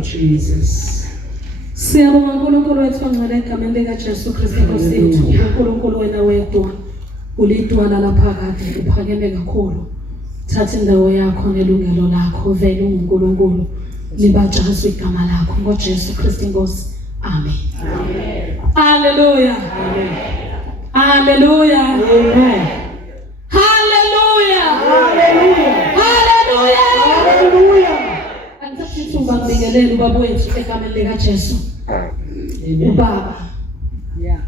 Jesus. Siyabonga uNkulunkulu wethu ongcwele egameni likaJesu Kristu Nkosi yethu. uNkulunkulu wena wedwa ulidwala laphakade uphakeme kakhulu. Thatha indawo yakho nelungelo lakho vele uNkulunkulu libajazwe igama lakho ngoJesu Kristu Nkosi. Amen. Amen. Hallelujah. Amen. Hallelujah. Amen. Hallelujah. Hallelujah. Hallelujah. Hallelujah. Angithatha ithuba ngibingelele ubaba wethu egameni likaJesu. Amen. Ubaba. Yeah.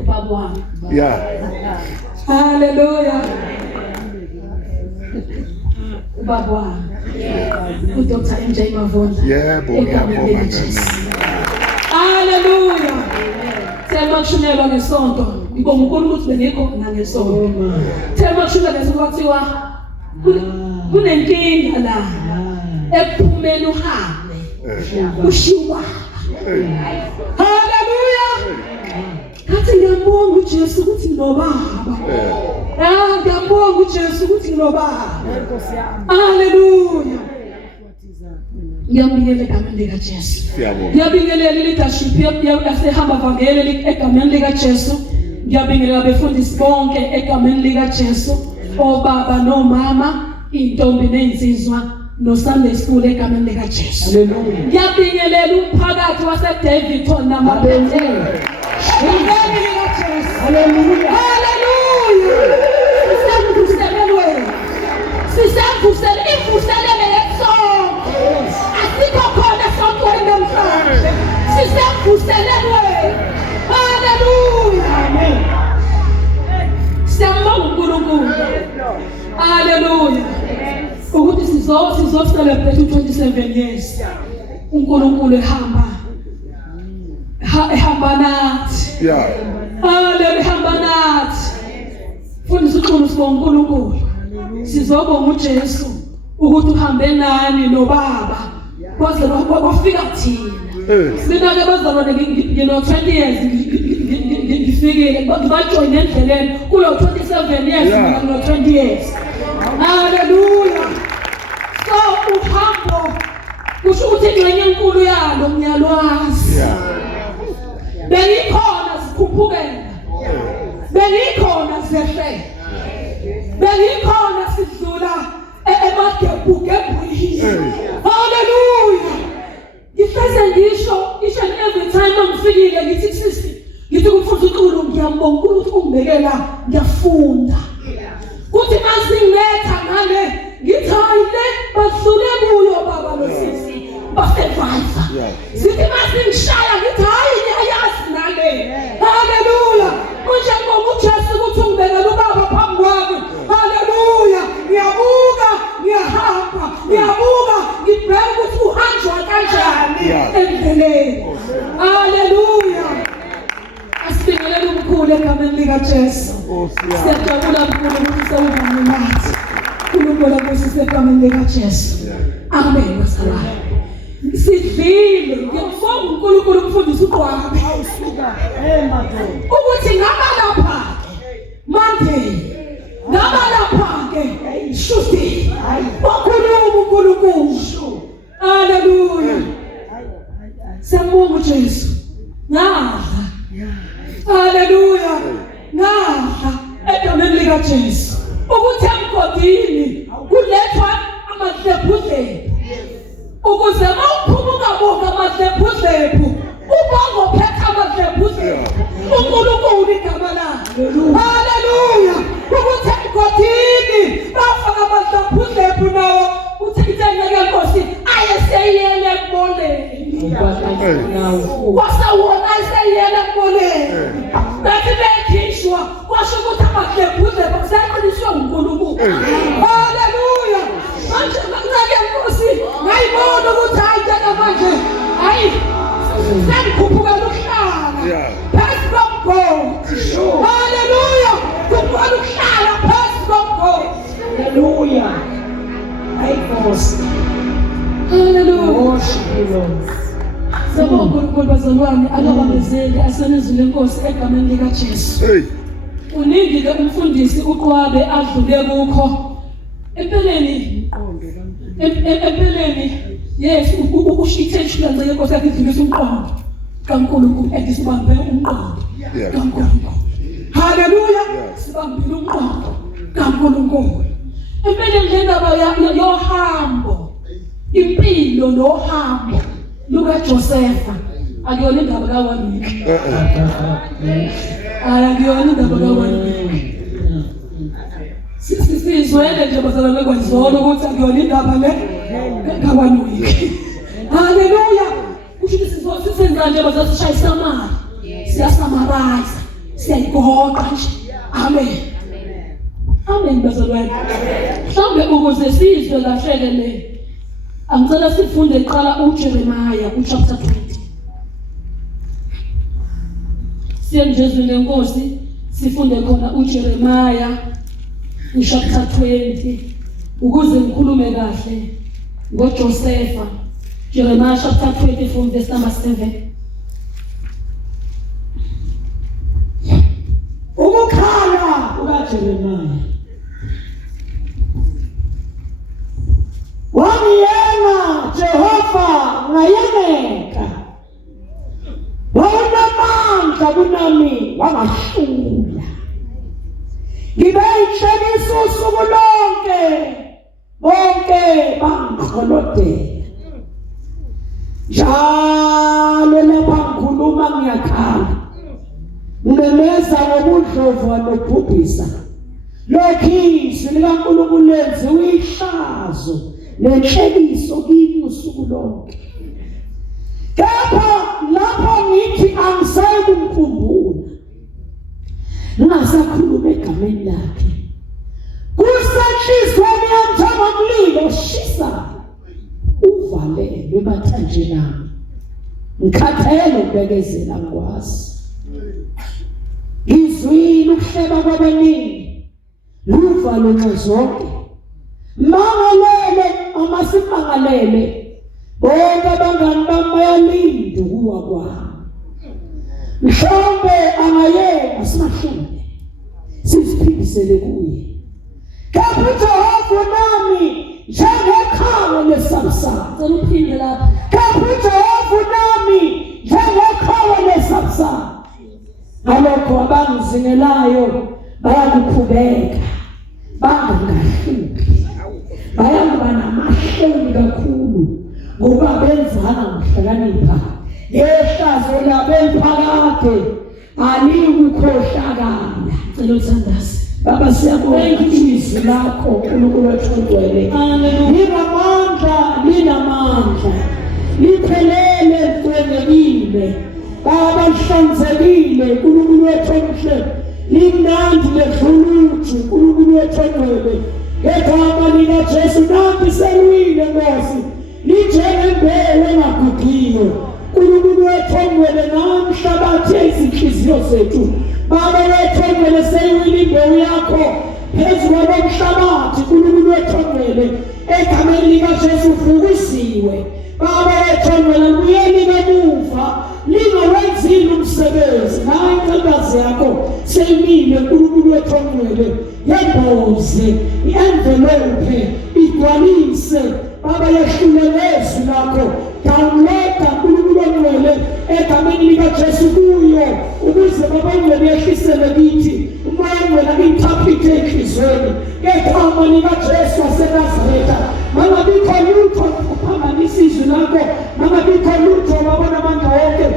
Ubaba wami. Yeah. Hallelujah. Ubaba wami. uDr. MJ Mavonda. Yebo, ngiyabonga ngani. Hallelujah. Thema kushunyelwa ngesonto. Ngibonga uNkulunkulu ukuthi bengikho nangesonto. Thema kushunyelwa ngesonto kuthiwa kunenkinga la. Ekuphumeni uhambe. Ushiwa. Hallelujah. Kathi ngiyambonga uJesu ukuthi nginobaba. Ngiyambonga uJesu ukuthi nginobaba. Hallelujah. Ngiyambingelela egameni likaJesu. Ngiyabingelela leadership yasehamba vangeli egameni likaJesu. Ngiyabingelela abefundisi bonke egameni likaJesu. Obaba nomama, intombi nezinsizwa noSunday school egameni likaJesu. Hallelujah. Ngiyabingelela umphakathi waseDavidton namabhethele. Egameni likaJesu. Hallelujah. Hallelujah. Sisamvusele imvuselele yesonto. Asikho khona sonke namhlanje. Sisamvuselelwe. Hallelujah. Amen. Siyambonga uNkulunkulu. Hallelujah. Ukuthi sizo celebrate 27 years. uNkulunkulu ehamba nathi. Yeah. Hallelujah, ehamba nathi. Fundisa uXolo sibonga uNkulunkulu. Sizobonga uJesu ukuthi uhambe nani nobaba. Kwaze kwafika thina. Mina ke bazalwane ngino 20 years ngifikile bajoin endleleni kulo 27 years ngino 20 years. Hallelujah. So uhambo kusho ukuthi ngwenye enkulu yalo ngiyalwazi. Bengikhona sikhuphukela. Bengikhona sihle. Bengikhona sidlula emagebhugebhwini. Hallelujah. Ngifese ngisho each and every time ngifikile ngithi sisi ngithi kumfundisi uNkulunkulu ngiyambonga ukuthi ungibekela ngiyafunda. Kuthi masingetha ngale ngithi hayile badlule kuyo baba losisi basevanza. Sithi masingishaya ngithi hayi ngiyayazi nale. Hallelujah. Manje ngibonga uJesu ukuthi ungibekela ubaba phambi kwami. Hallelujah. Ngiyabuka, ngiyahamba, ngiyabuka, ngibheka ukuthi uhanjwa kanjani endleleni. Hallelujah. Asibingelela umkhulu egameni likaJesu. Siyajabula kakhulu ukuthi sewuvame nathi. uNkulunkulu akuse egameni likaJesu. Amen wasalayo. Sidlile ngiyabonga uNkulunkulu umfundisi uqwabe. Ukuthi ngaba lapha manje ngaba lapha ke shuti okhuluma uNkulunkulu. Hallelujah. Siyambonga uJesu. Ngadla. Hallelujah. Ngadla egameni likaJesu. Ukuthi emgodini kulethwa amadlebhudlebhu. Ukuze mawuphumuka bonke amadlebhudlebhu ubongo phetha amadlebhudlebhu. uNkulunkulu igama lakhe. Hallelujah. Ukuthi emgodini bafaka amadlebhudlebhu nawo uthi ithengeke Nkosi ayeseyele eboleni. Wasawona ayeseyele eboleni. Bathi bekhishwa kwasho ukuthi amadlebhudlebhu kusaqiniswe uNkulunkulu. Hallelujah. Manje ngake Nkosi ngayibona ukuthi hayi njalo manje hayi sengikhuphuka ukuhlala phezu komgodi. Hallelujah. Kukhuphuka ukuhlala phezu komgodi. Hallelujah. Hayi Nkosi. Hallelujah. Lord. Sabo uNkulunkulu bazalwane akabambezeli asenezile Nkosi egameni likaJesu. Uningi ke umfundisi uqwabe adlule kukho. Empeleni Yes, ushithe kancane Nkosi yakhe idlulisa umqondo kaNkulunkulu edisibambe umqondo kaNkulunkulu. Hallelujah. Sibambile umqondo kaNkulunkulu. Empela ngendaba yohambo, impilo nohambo luka Josefa akuyona indaba kaWalidi. Akuyona indaba kaWalidi. Sizwele nje bazalwane kwazona ukuthi akuyona indaba le kaWalidi. Hallelujah. Kusho ukuthi sisenza nje bazasishayisa amali. Siyasamaraza, siyayigoqa nje. Amen. Amen bazalwane. Mhlawumbe ukuze sizwe kahle le. Angicela sifunde iqala uJeremiah chapter 20. Siyenzezwe lenkosi sifunde khona uJeremiah chapter 20 ukuze ngikhulume kahle ngoJosefa. Jeremiah chapter 20 from verse number 7. Ukukhala ukaJeremiah wangiyena Jehova ngayeneka wawunamandla kunami wangashula ngibeyitshengisa usuku lonke bonke bangikholodela njalo lapha ngikhuluma ngiyakhala ngimemeza ngobudlovu nokubhubhisa lokhu izwi likaNkulunkulu lenziwe ihlazo nenhlekiso kimi usuku lonke. Kepha lapho ngithi angisayi kumkhumbula ngingasakhuluma egameni lakhe kusenhlizweni yami njengomlilo oshisa uvalelwe emathanjeni ami ngikhathele ukubekezela ngikwazi. Ngizwile ukuhleba kwabaningi luvalo nxa zonke mangalele amasimangalele bonke abangani bami bayalinda ukuwa kwami. Mhlawumbe angayeka simahlule siziphindisele kuye. Kepha uJehova nami njengekhawa lesamsam. Ngicela uphinde lapha. Kepha uJehova nami njengekhawa lesamsam. Ngalokho abangizingelayo bayakukhubeka bangangahluphi bayakuba namahloni kakhulu ngoba benzana ngokuhlakanipha ehlazo labemphakade alikukhohlakala. Ngicela uthandaze. Baba siyabonga izwi lakho uNkulunkulu wethu ogcwele. Linamandla liphelele liqhelekile Baba lihlanzekile uNkulunkulu wethu omhle limnandi ledluluju uNkulunkulu wethu ogcwele. Ngegama likaJesu nanti selwile Nkosi linjengembewu engagugiyo uNkulunkulu wethu ogcwele namhlabathi ezinhliziyo zethu. Baba wethu ogcwele seyiwile imbewu yakho phezu kwalomhlabathi uNkulunkulu wethu ogcwele egameni likaJesu uvukisiwe. Baba wethu ogcwele buyeni ngemuva lingawenzile umsebenzi nayo incebezi yakho seyimile uNkulunkulu wethu ogcwele yemboze i-envelope igcwalise Baba yehlule nezwi lakho downloada uNkulunkulu ogcwele egameni likaJesu kuyo ukuze Baba ogcwele yehlisele kithi umoya ogcwele interprete enhlizweni ngegama likaJesu waseNazaretha. Mangabikho lutho kuphambanisa izwi lakho, mangabikho lutho wabona amandla wonke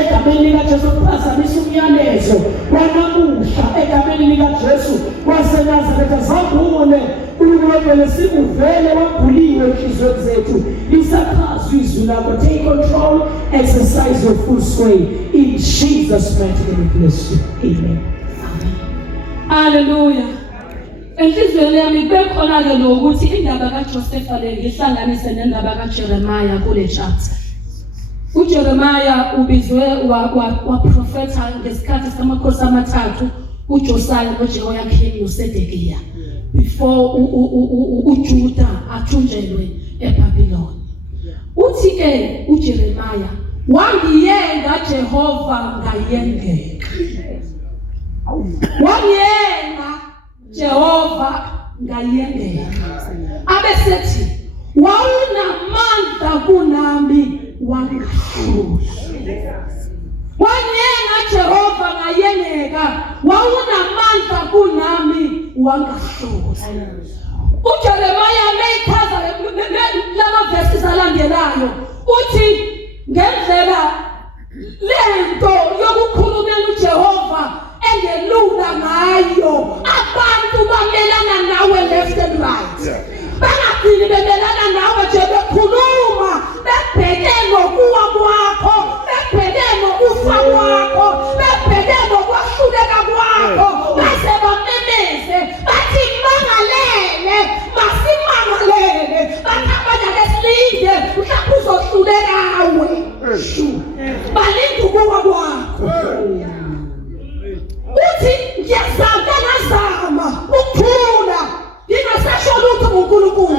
egameni likaJesu kuphazamisa umyalezo wanamuhla egameni likaJesu waseNazaretha. Zambule uNkulunkulu ogcwele sikuvele waguliwe enhliziyweni zethu lisakhazwa izwi lakho. Take control, exercise your full sway in Jesus' mighty name. Bless you. Amen. Hallelujah. Enhlizweni yami bekhona ke lokuthi indaba kaJosefa le ngihlanganise nendaba kaJeremiah kule chapter. uJeremiah ubizwe wa prophetha ngesikhathi samakhosi amathathu uJosiah noJehoyakim noSedekiya before uJuda athunjelwe eBabylon. Uthi ke uJeremiah wangiyenga Jehova ngayengeka. Wangiyenga Jehova ngayengeka. Abesethi wawunamandla wawunamandla kunami wangahlula. Wanyenga Jehova ngayeneka, wawunamandla kunami wangahlula. uJeremiah meyichaza lama verses alandelayo uthi ngendlela lento yokukhulumela uJehova engelula ngayo abantu bamelana nawe left and right. Bangagcini bemelana nawe nje bekhuluma bebheke ngokuwa kwakho, bebheke ngokufa kwakho, bebheke ngokwahluleka kwakho, base bamemeze bathi mangalele, masimangalele, bathi abanye besilinde mhlawumbe uzohlulekawe. Balinda ukuwa kwakho. Uthi ngiyazama ukuthula ngingasasho lutho ngoNkulunkulu.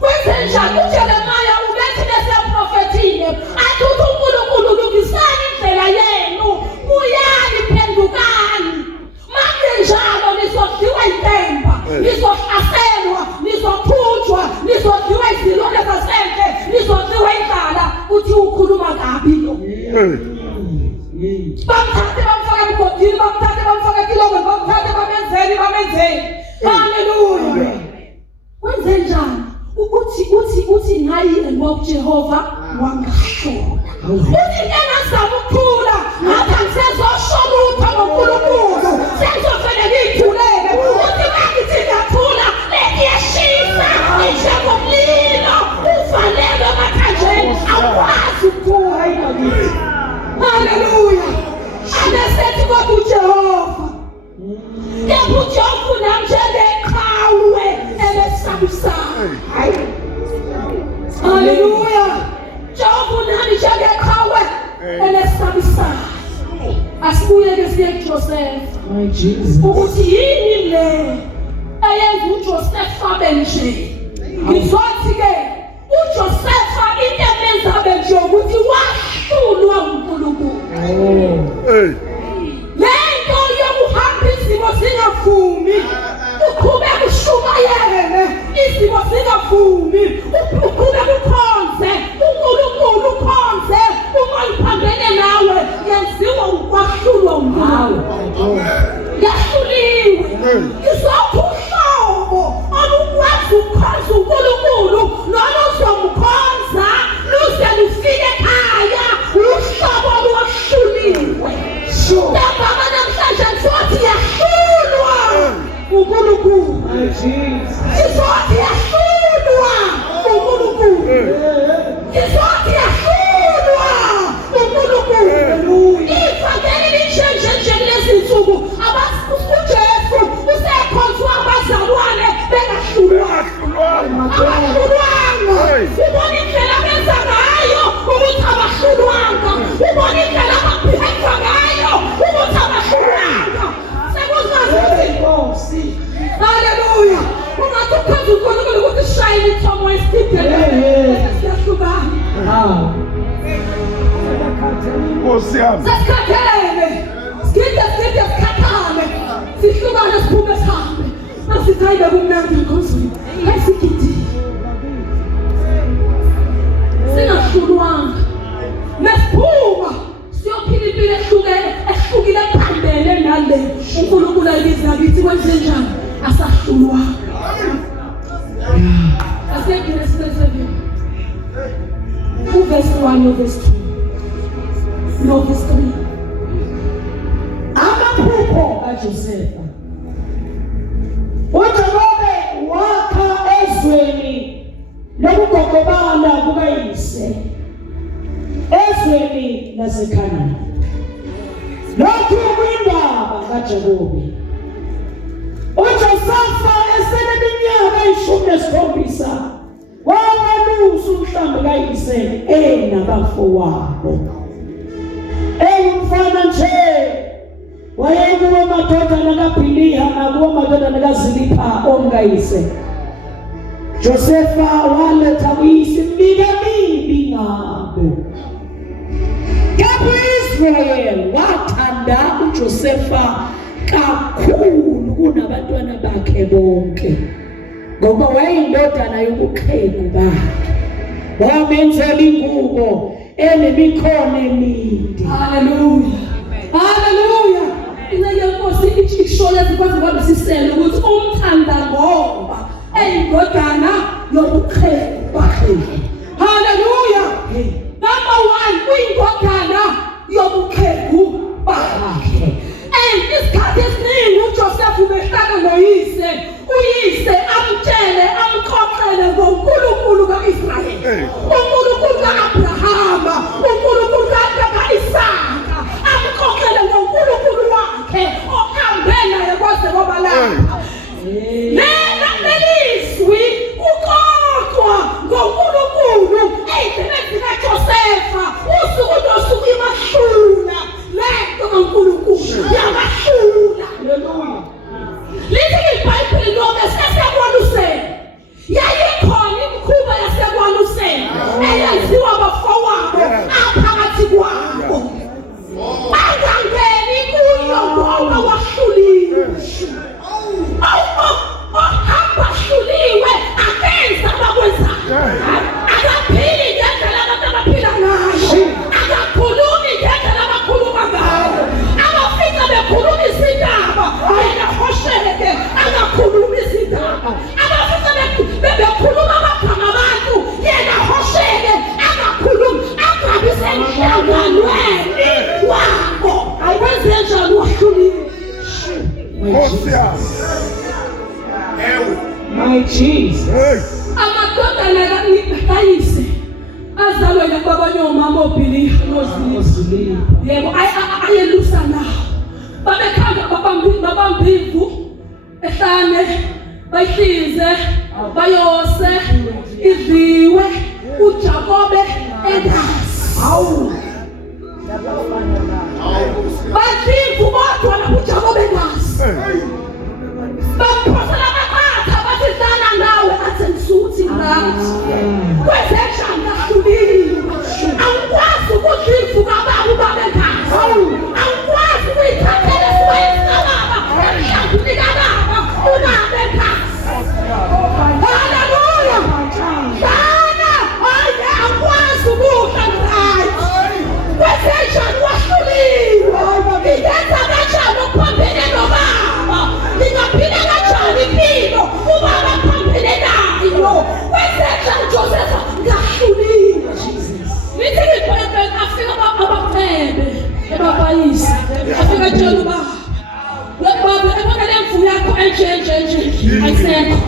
Kwenze njani uJeremiah ubethi leseprofethile athi uNkulunkulu lungisani indlela yenu, buyani phendukani. Manje njalo nizodliwa inkemba, nizohlaselwa, nizothunjwa, nizodliwa izilwane zasendle, nizodliwa indlala. Uthi ukhuluma kabi lo. Bamthathe bamfaka emgodini, bamthathe bamfaka ekilongweni, bamthathe bamenzeni. Hallelujah. Wenze njani? Uthi ngayi ngoJehova wangahlula. Uthi ngiyazama ukuthula, ngathi angisezosho lutho ngoNkulunkulu, sengizofela ngithuleke. Uthi mangithi ngathula, lengiyashisa njengomlilo, uvalelwe emathanjeni, awukwazi ukuthula ingakithi. Hallelujah. Anesethi kodwa uJehova kepha uJehova namnjengeqhawe ebesabisayo. Hallelujah. Jehova namnjengeqhawe ebesabisayo. Asibuye ke siye kuJoseph ukuthi yini le ayenza uJoseph abe nje. Ngizothi ke uJoseph into emenza abe nje ukuthi wahlulwa uNkulunkulu. Lento yokuhamba izimo zingavumi, uqhubeka ushumayele, izimo zingavumi, uqhubeka ukhonze uNkulunkulu, ukhonze ungayiphambene nawe, yenziwa ukwahlulwa ngawe. Yahluliwe. Izokho uhlobo olukwazi ukukhonza uNkulunkulu noluzomkhonza luze lufike ekhaya, uhlobo olwahluliwe. Baba namhlanje ngizothi yahlulwa uNkulunkulu. Ngizothi yahlulwa uNkulunkulu. Ngizothi yahlulwa uNkulunkulu. Ifakele lishenje lezi nsuku uJesu usekhonzwa abazalwane bengahlulwanga. Ubona indlela benza ngayo ukuthi abahlulwanga. Ubona indlela abaphetha ngayo ukuthi abahlulwanga. Sekuzazi inkosi. Hallelujah. Ungathi ukhenza uNkulunkulu ukuthi shayini ithomo esiphelele. Siyahlukana. Nkosi yami. Sesikhathele. Sikhathane. Sihlukane siphume sihambe. Asithayile kumnandi inkosi. Ayisigidi. Singahlulwanga. Nesiphuma siyophila impilo ehlukile ephambene nale. uNkulunkulu ayibiza kithi kwenze njani? Asahlulwanga. Asekele sisebenzile. Verse 1 verse 2. Verse 3. Amaphupho kaJosefa. uJakobe wakha ezweni lokugogobala kukayise, ezweni laseKhanani. Lokhu kuyindaba kaJakobe. uJosefa eseneminyaka 17 wawalusa umhlambi kayise enabafowabo. Umfana nje wayekuwa amadodana kaBhiliha nakuwa amadodana kaZilipha omkayise. Josefa waletha uyise mibi ngabo. Kepha Israyeli wathanda uJosefa kakhulu kunabantwana bakhe bonke, ngoba wayeyindodana yobuqhegu bakhe. wamenzela ingubo enemikhono emide. Haleluya. Haleluya. Inenkosi ikushola zikwazi kwabisisela ukuthi umthanda ngoba eyindodana yobuqhele bakhe. Haleluya. Number 1 uyindodana yobuqhele bakhe. Isikhathi esiningi uJoseph ubehlala noyise, uyise amtshele amxoxele ngoNkulunkulu kaIsrayeli, uNkulunkulu kaAbrahama, uNkulunkulu kaIsaka, amxoxele ngoNkulunkulu wakhe ohambe naye kwaze kwaba lapha. Lelizwi uxoxwa ngoNkulunkulu ey'ndlebeni zikaJosefa usuku nosuku imahlula lento kaNkulunkulu yamahlula. Haleluya. Lithi iBhayibheli noma esekwaluseni yayikhona imikhuba yasekwaluseni eyenziwa abafowabo aphakathi kwabo. Bangangeni kuyo ngoba wahluliwe. Ohamba hluliwe akenza abakwenzayo. Akaphili ngendlela abantu abaphila ngayo. Akakhulumi ngendlela abakhuluma ngayo. Abafika bekhuluma izindaba yena hosheke akakhulumi izindaba. Abafika bekhuluma amagama abantu yena hosheke akakhulumi. Akabi semhlanganweni wabo. Ayiwenze njalo wahluliwe. My Jesus. Amadodana kayise azalwe ngabanye omama oBhiliha noZiliha. Yebo ayelusa nawo. Babekhanga babambivu ehlane bayihlize bayose idliwe uJakobe endasi. Hawu. Bambivu bodwa nakuJakobe endasi. Baphosela amakhatha bathithana nawe athi ngisuthi ngathi kwezenjani ahlulile. Awukwazi ukudlivuka abantu babengazi. Awukwazi ukuyithathela siwayisa baba emhlambini kababa uma bengazi. Haleluya. Bana hayi awukwazi ukudla ngayo. Kwezenjani wahluliwe. Ngenza kanjani ukuphambene nobaba. Ngingaphila kanjani impilo ubaba phambene nayo. Kwezenjani Joseph ngahluliwe. Lithi iBhayibheli afika abaqebe ebabayisa. Afika tshela ubaba. Baba ebona le mfuyo yakho enje ayisekho.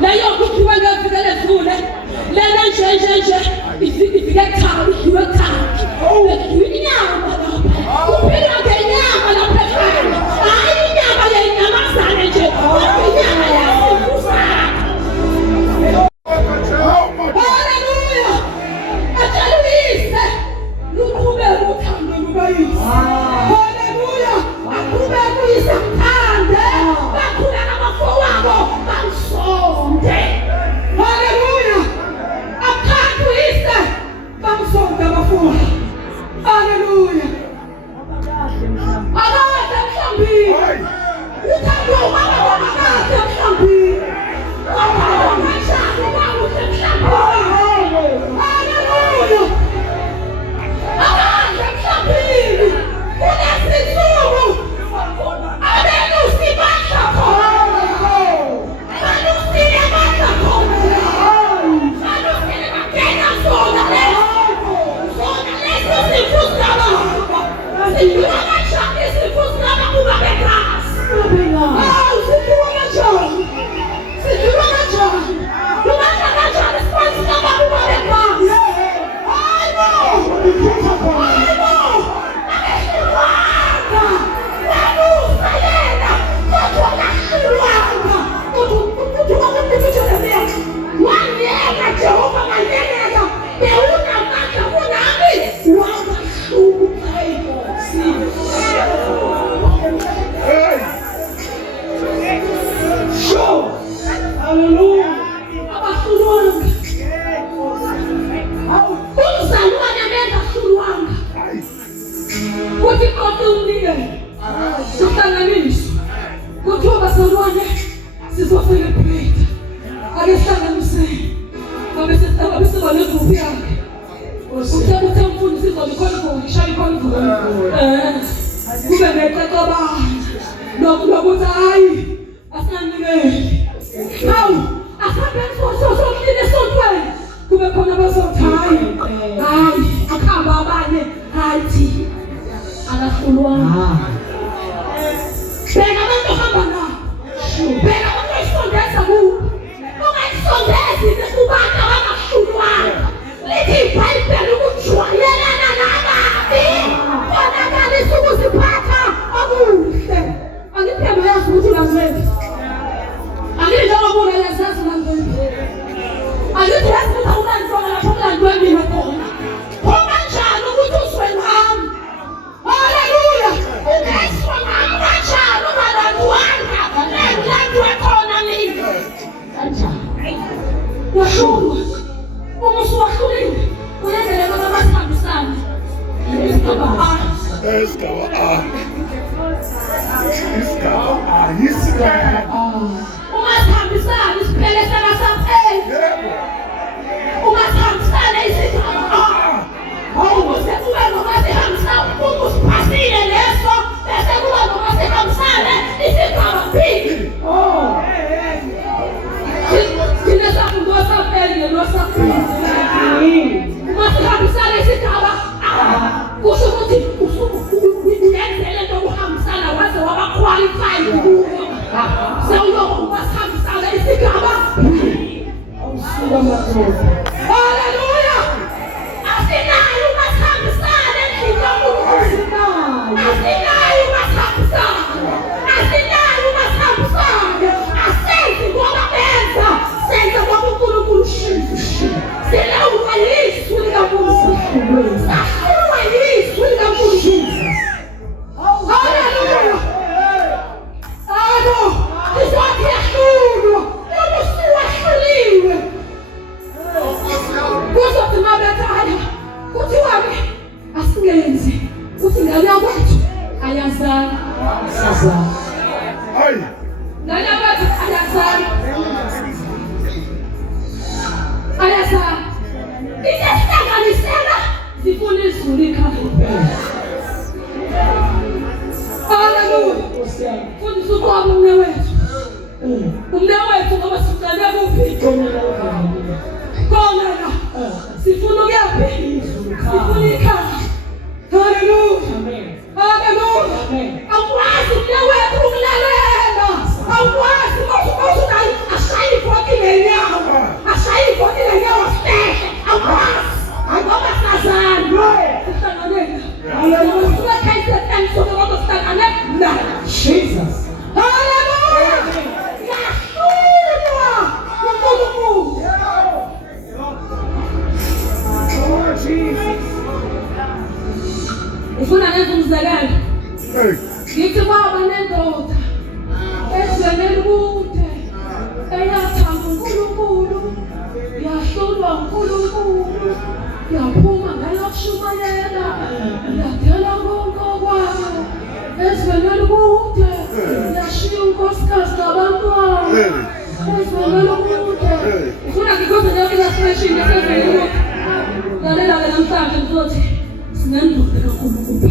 Leyo kuthiwa ngevika ledlule. Lena nje ifike ekhaya idliwe ekhaya. Inyama lapha. Kuphila ngenyama lapha ekhaya. Hayi inyama yenyamazane nje. Inyama yasifusana. Haleluya. Ajalise luqhubeka uthando lukayise. Haleluya. Aqhubeka uyise mthande. Bakhula nabafowabo bamsonde. Haleluya. Akhanda uyise bamsonde abafowabo. Haleluya. Akade mhlambini. Uthando ubaba akade mhlambini. Ubaba ngashaka ubaba usemhlambini. Haleluya. Akade mhlambini. Kunezinsuku abelusi badla khona. Abelusile badla khona. Abelusile bagena zona lezo. Zona lezo zifuza baba. Sidliwa kanjani isifusi laba kuba begazi? Hawu sidliwa kanjani? Sidliwa kanjani? Lungadla kanjani isifusi laba kuba begazi? Hayibo! Hayibo! Abehlulwanga! Walusa yena! Kodwa kahlulwanga! Wanyeka Jehova wanyekeka! Bewunamandla kunami! Wangahluka inkosi! Sure! Hallelujah! Abahlulwanga! Umzalwane bengahlulwanga! Kuthi konke umnikelo sohlanganiswa kuthiwa bazalwane sizocelebrate ake sihlanganiseni abe sibale Uthe umfundisi izolikhona ishaya ikhona. Kube necaqaba. Lokuthi hayi asanike. Hawu, asabe sokuline sontweni. Kube khona bazothi hayi akhamba abanye hayi akahlulwanga. Bheka abantu hamba nabo. Bheka abantu isondeza kubo. Ungasondezi kubanga abangahlulwanga. Lithi iBhayibheli ukujwayelana nababi. Bonakalisa ukuziphatha okuhle. Angiphembe yazi ukuthi langeni. Angidla ngobula yazazi langeni. Angithi yazi ukuthi awunantwana lapho mlandweni mina khona. Khona njalo ukuthi uswe ngami. Haleluya. Ungeswa ngami kanjalo malandwanga. Landwe khona mina. Kanjani? Wahlulwa. Uma usuwahlulile, uyenzeleka ngoba basihambisane. Isigaba uma sihambisane isiphele sakasapheli. Uma sihambisane isigaba ukuze kube noma sihambisane ukusipasile leso bese kuba noma sihambisane isigaba B. Thina safundosapheli nosapheli. Uma sihambisane isigaba kusho ukuthi uyenzele into ukuhambisana waze waba qualified kuyo. Sewuyokuba sihambisane isigaba. Haleluya. Asinayo masihambisane asinayo masihambisane asenzi ngoba benza senza ngoba uNkulunkulu silawulwa yizwi likaNkulunkulu. Sahlulwa yizwi likaNkulunkulu. Haleluya. Izothi yahlulwa uma usuwahluliwe. Kuzothi mabethaya kuthiwa-ke asingenzi kuthi ngane yakwethu ayazana. Ngane yakwethu ayazana. Into esihlanganisela zifuna izulu ikhaya. Haleluya. Fundisa uqobo umne wethu. Umne wethu ngoba sicale kuphi? Khona la. Sifuna ukuyaphi? Sifuna ikhaya. Haleluya. Haleluya. Awukwazi umne wethu ukulalela. Awukwazi ngoba nayo ashayi ifoti lenyawo. Ashayi ifoti lenyawo silehle. Awukwazi. Ngoba sazana. Sihlanganele. Haleluya. Suka kayise kanso ngoba sihlanganele. Na Jesus. Haleluya. Yahlulwa uNkulunkulu. Ufuna ngenza umzekelo. Ngithi baba nendoda ezweni kude eyathanda uNkulunkulu yahlulwa uNkulunkulu yaphuma ngayoshumayela yadela konke kwayo ezweni kude yashiya unkosikazi nabantwana ezweni kude. Ufuna ngikuze yonke illustration esezweni kude. Lalela-ke namhlanje ngizothi sinendoda kaNkulunkulu.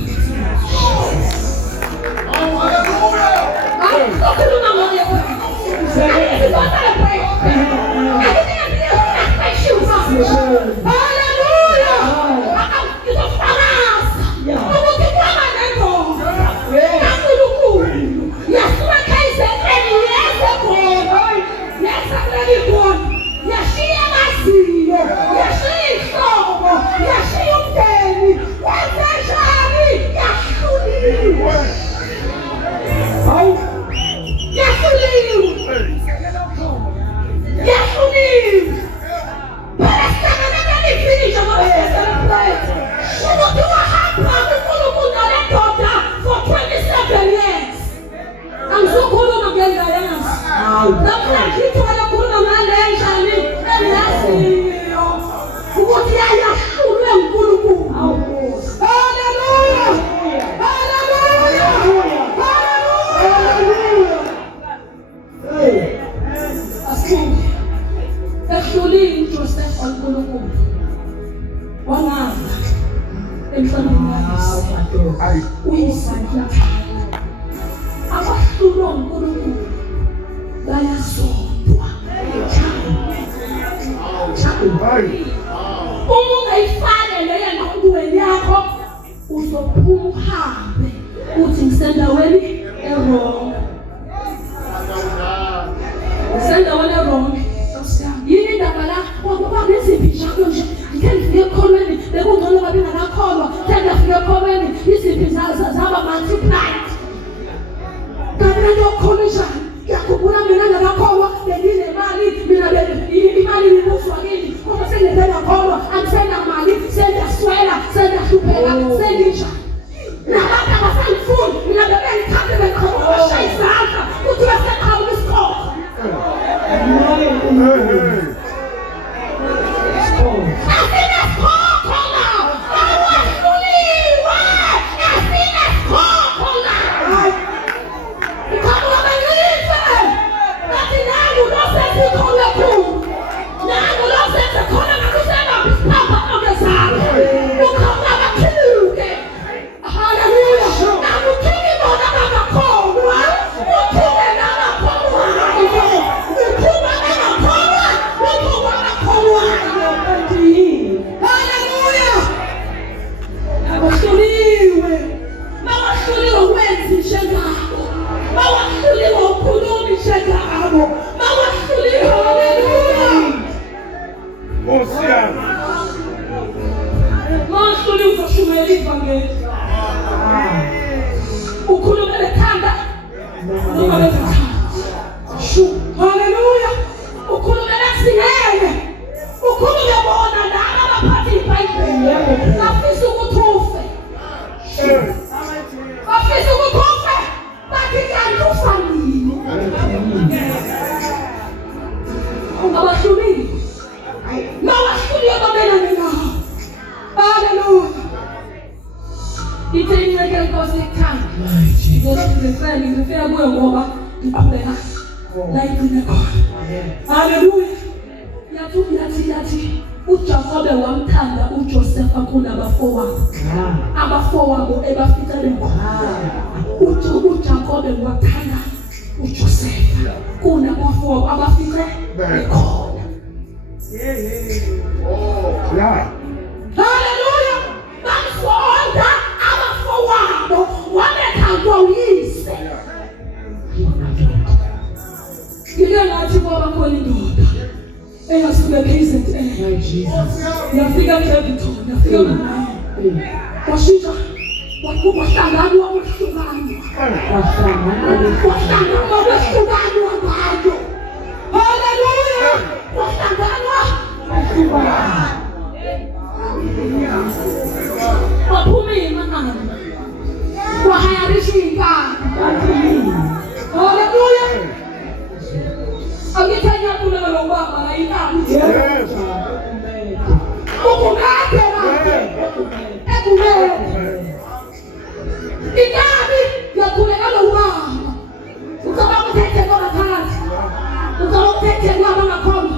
emhlabeni yakhe uyisipha abahlulwa uNkulunkulu bayasondwa uma ungayifane leyena ubuweni yakho uzophuma uhambe uthi ngisendaweni e-wrong ngisendaweni e-wrong yini indaba la kwakuba neziphi njalo nje ngike ngifike ekholweni bekungcono babe ngakakholwa sengafike ekholweni iziphi zaba multiplied kanti lento yokukhona njani ngiyakhumbula mina ngakakholwa benginemali mina imali ibuzwa kimi kodwa sengivela kholwa angisenamali sengiyaswela sengiyahlupheka sengisha nabantu abasangifuni mina bebengithathe beqhamuka izandla ukuthi beseqhamuka isikhokho Hallelujah. Yathi uJakobe wamthanda uJoseph kunabafowabo. Abafowabo ebafika benkhona. uJakobe wathanda uJoseph kunabafowabo abafike bekhona. Hallelujah. Bamfonda abafowabo wabethandwa uyise. Ngike ngathi ngoba khona indoda eyasuke KZN yafika eVictoria yafika naye washintsha wahlangana wahlukana ngayo. Hallelujah. Wahlangana wahlukana waphuma imangalo wahayarisha inkani. Hallelujah. Akithanya kula lo baba la ikani. Yes. Ukungade la. Ekumele. Ikani yakulela lo baba. Ukaba mthethe kwa kazi. Ukaba mthethe kwa makhomba.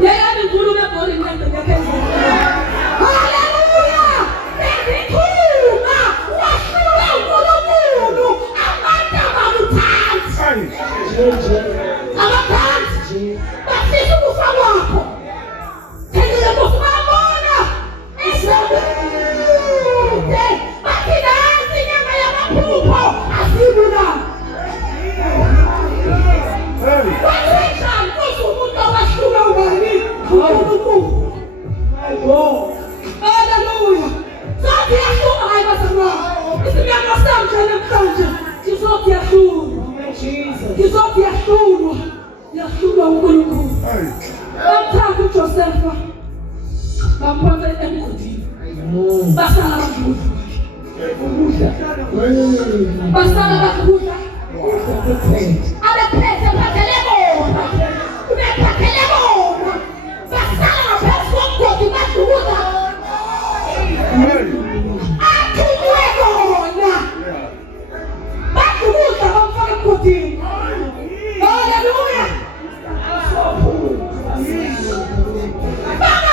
Yeye ani ngulume bori ngende ngekeze. Hallelujah. Ngikuma washula uNkulunkulu abantu abamthanda. Abaphansi bafisa ukufa kwakho. Thengile mosibona esebude bathi nasi inyama yamaphupho asibula. Wathi umuntu owahluka ubani uNkulunkulu. Hallelujah. Sathi yahluka hayi basema. Isinyama samhle namhlanje sizothi yahlulwa. Sizothi yahlulwa uNkulunkulu. Bamthatha uJoseph bamphatha emgodini. Basala bakudla. Basala bakudla. Abephethe phathele bona. Ubephathele bona. Basala ngaphansi komgodi badluza. Athulwe bona. Badluza bamfaka emgodini. Hallelujah. Baba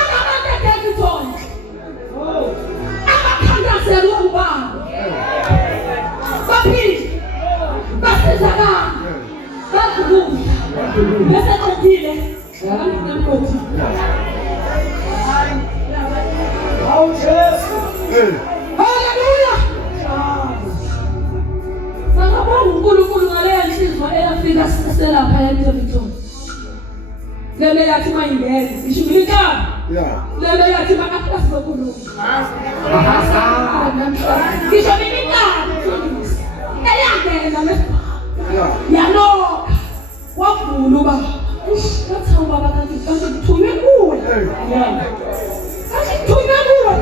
lele yathi mayingene ishumilika lele yathi makaphasizokhuluma ngisho imikani eyangena yaloka wavula uba ngathi ubaba kanti ngithunywe kuwe kanti ngithunywe kuwe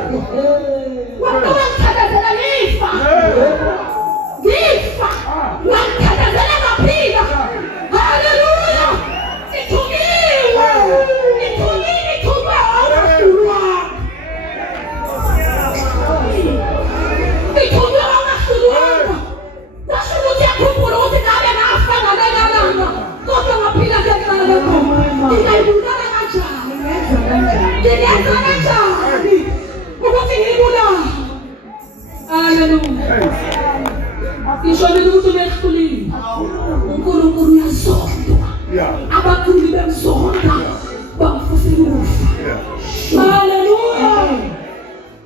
wangithandazela ngifa wangithandazela ngaphila haleluya ngithunyiwe ngithunyiwe awuhlulwa ngithunyiwe awuhlulwa kasho ukuthi yakhumbula ukuthi ngabe ngafa ngalalanga kodwa ngaphila ngekhala lekhomo ngingayibulala kanjani ngenza kanjani ukuthi ngiyibulala haleluya ngisho ukuthi umehlulile uNkulunkulu uyazondwa abakhulu bemzonda bamfusela ukufa haleluya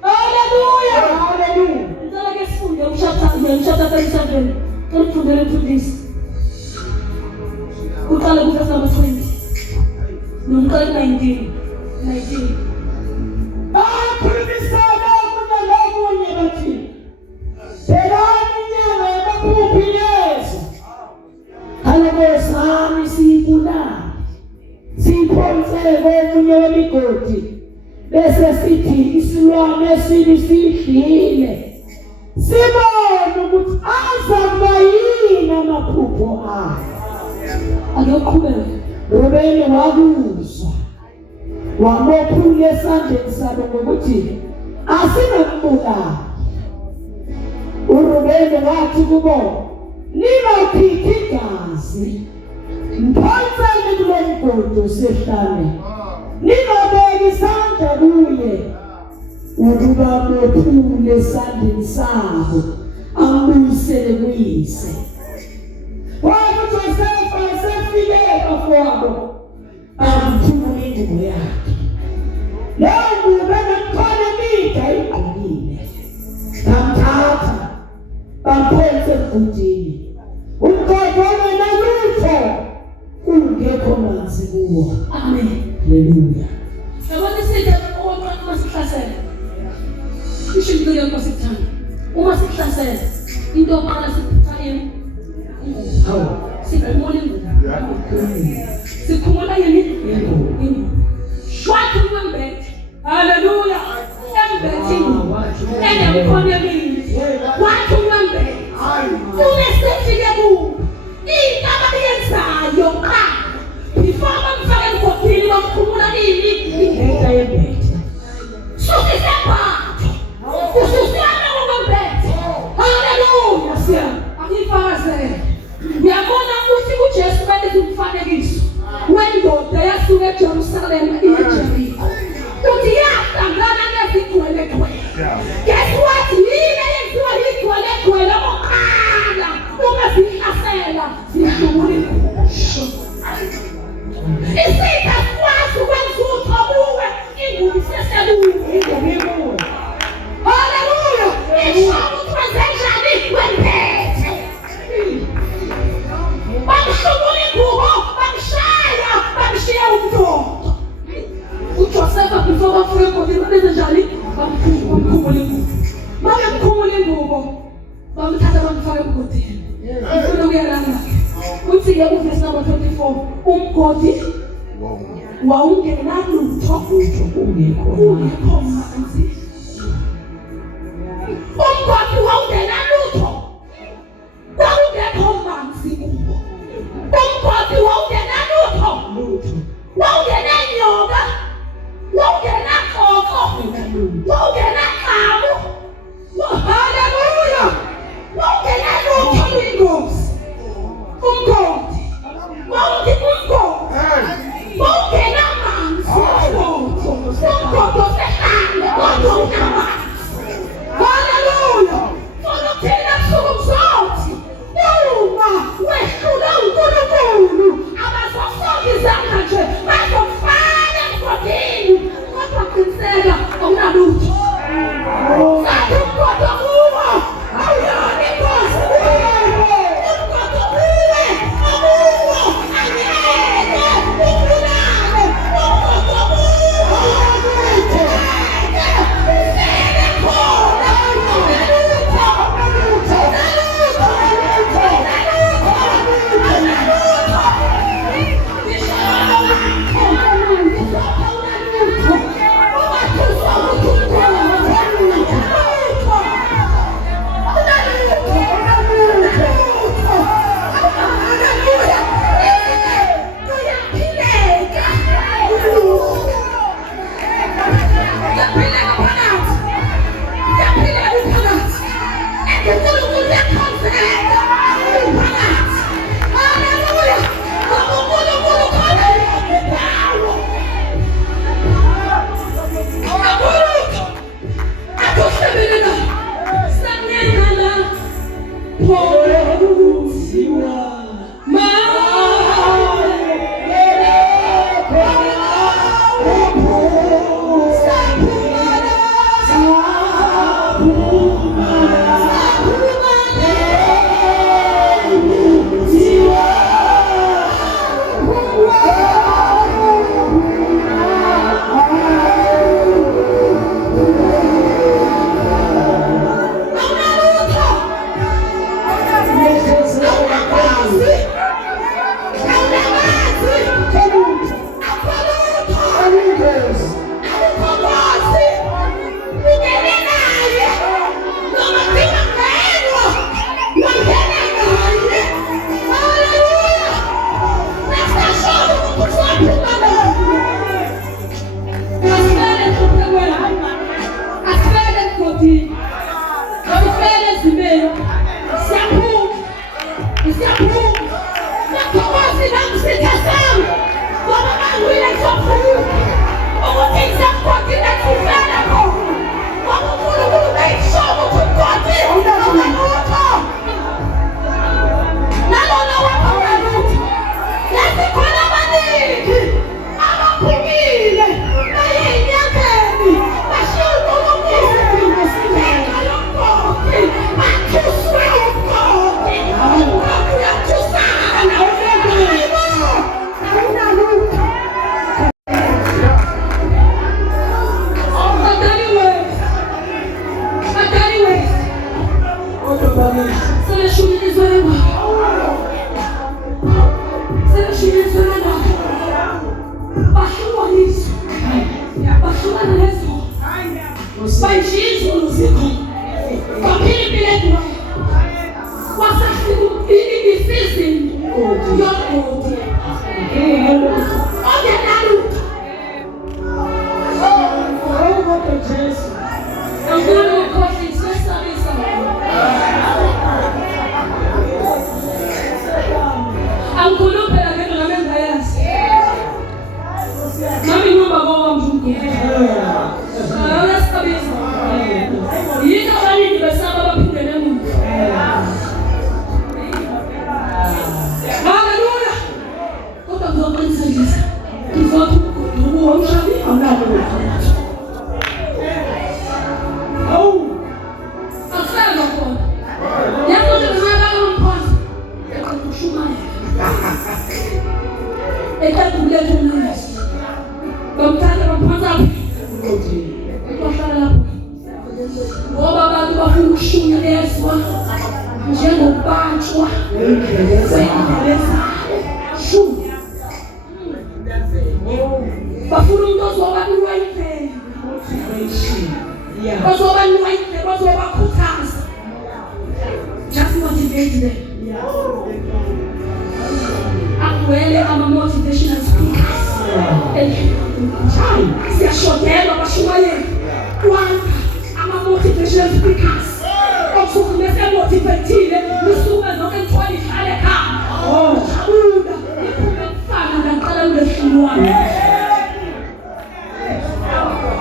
haleluya haleluya ngicela ke sifunde umshata 37 ngifundele mfundisi uqala kuverse number 20 nomqala 19 akhulumisana kunalomunye bathi belani inyanga yabaphuphi lezo kalokosami siyibulala siyiphonse komunye wemigodi bese sithi isilwane esibi sidlile sibone ukuthi azakuba yini amaphupho ayo ayoqhubeka Rubeni wakuzwa wamophula esandleni sabo ngokuthi asinokubulala uRubeni wathi kubo ningakhiphi igazi mphonseni kulo mgodi osehlane ningabeki isandla kuye ukuba mophule esandleni sabo ambuyisele kuyise wathi Josefa esefike bafowabo amthumela ingubo yakhe leyo ngubo nemthwalo emide ayigqokile bamthatha bamphonsa emgodini umgodi ongenalutho kungekho manzi kuwo amen haleluya yabona isitha oqala masihlasela ishintile masithanda uma sihlasela into yokuqala siphutha yini sikhumula ingubo sikhumula yini ingubo wathi umbethe haleluya embethe enemkhono emini wathi umbethe umesefike kubo into abayenzayo qala before bamfaka emgodini bamkhumula nini ingeka yembethe susise phansi ususiyana ngombethe haleluya siyana angifakazele ngiyabona ukuthi uJesu wenza umfanekiso wendoda yasuka eJerusalem iyeJeriko uthi yahlangana nezigwele guess what yini yenziwa igwele oqala uma zihlasela zihlumula ingubo isitha kwazi ukwenza utho kuwe ingubo iseseluwe haleluya ishawu transaction wenphethe bamhlumula ingubo bamshaya bamshiya umntondo uJosefa before bafike emgodini benze njani bamkhumula ingubo bamkhumula ingubo bamthatha bamfaka emgodini ifuna ukuyalanga uthi-ke uverse number 24 umgodi wawungenalutho ungekho manzi umgodi wawungenalutho wawungekho manzi kuwo umgodi wawungenalutho wawungenanyoka wawungenaqoko wawungenaqamu haleluya wawungenalutho luyingozi umgodi wawungenamanzi umgodi osehlane kodwa unamanzi haleluya funa ukuthina busuku buzothi uma wehlula uNkulunkulu abazosoka izandla nje bazofana emgodini kodwa qiniseka awunalutho sathi umgodi kuwo awuyona inkosi umgodi kuwe akuwo angeke ubulale Bashumana lezo. Bayishizo uzikho. Baphilipile kuwe. Wasafika isizini yogodi. Okay, nalu. I'm going to call it Sesame. I'm going to pay again on the yes. Mami no baba wa mjungu. Let's come in. Yika wani nimesaba bapinde na Mungu. Hallelujah. Kota ndio kwanza hizi. Kizoto ndio mshabi anao. I'm a motivational speaker. I'm a motivational speaker. Also, I'm motivated.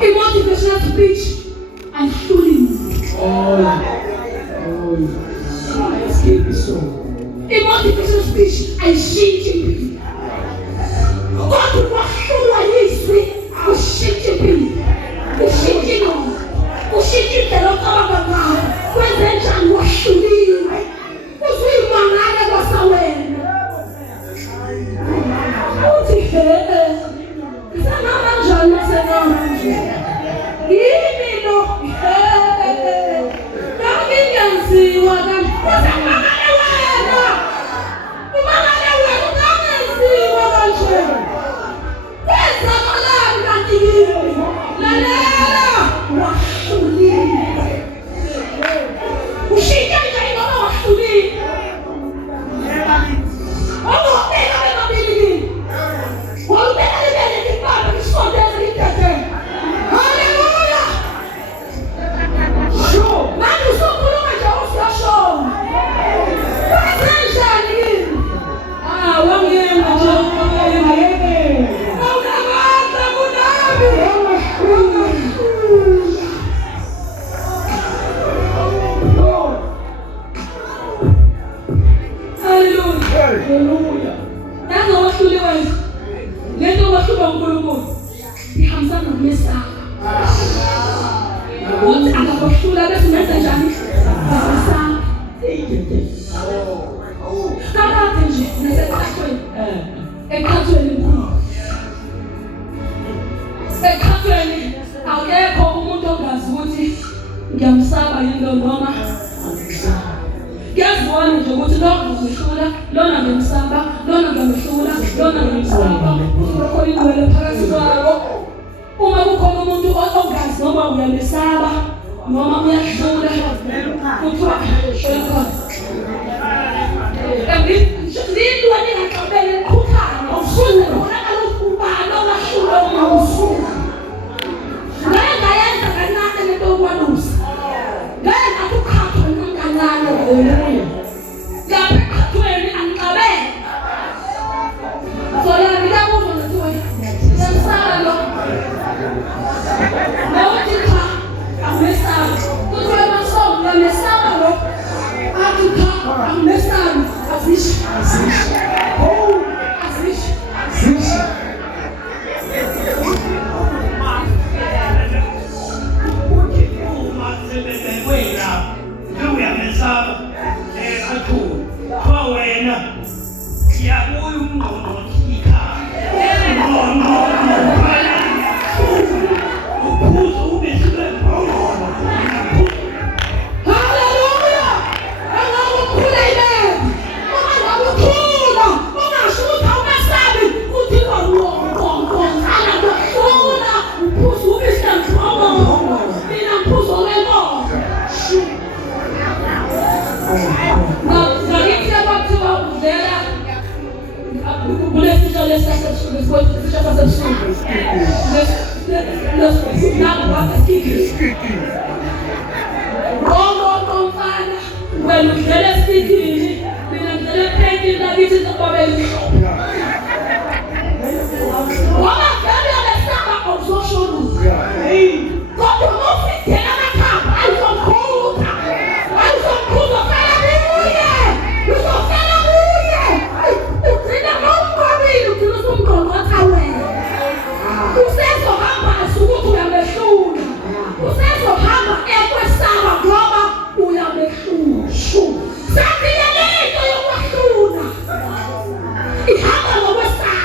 In motivational speech, I'm shooting. In motivational speech, I shit you. God will wash you like this. We shit you. We shit you. We shit you. The Lord of God. When the John wash you, we swim on another was away. Oh, dear. Is that not a John? Is that not a John? Give me no. Now we can see what I'm. What's that? Hallelujah! Now what is speaking? Oh, Father, when we get speaking, we get painting that it is a problem. What I tell you, the summer of social. God will not fit in another camp. I will cool. I will cool the hallelujah. You will hallelujah. You did not know for me. You did not know what I went. You said so hammer. I saw to have a shoe. You said so hammer. Every summer, global. We have a shoe. Something a little you were shoe. It happened on the side.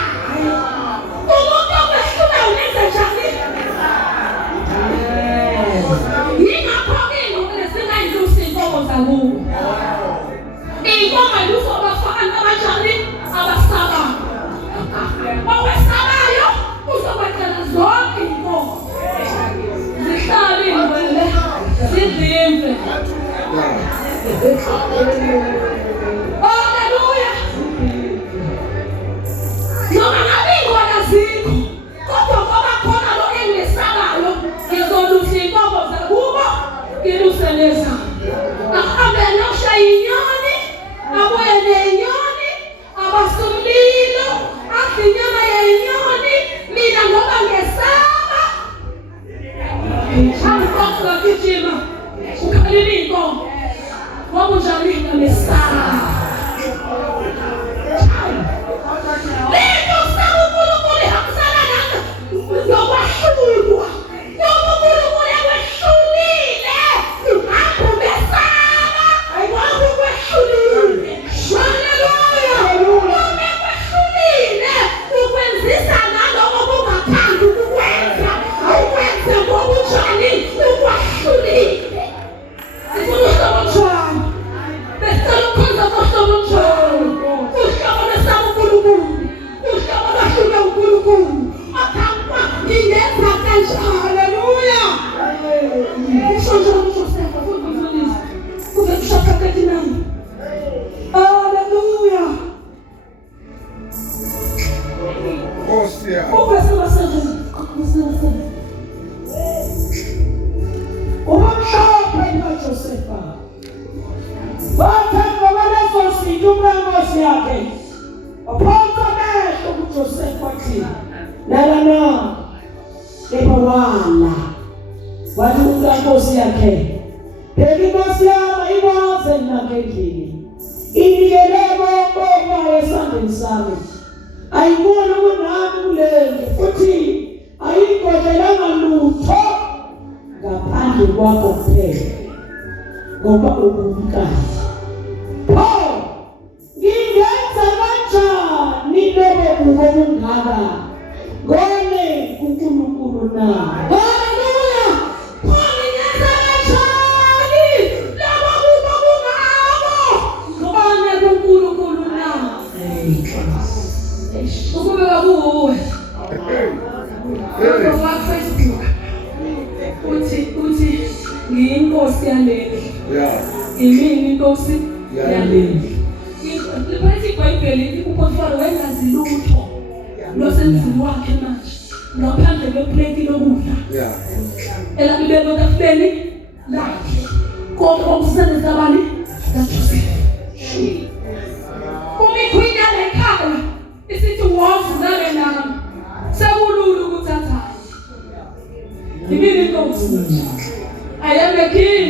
I am a king.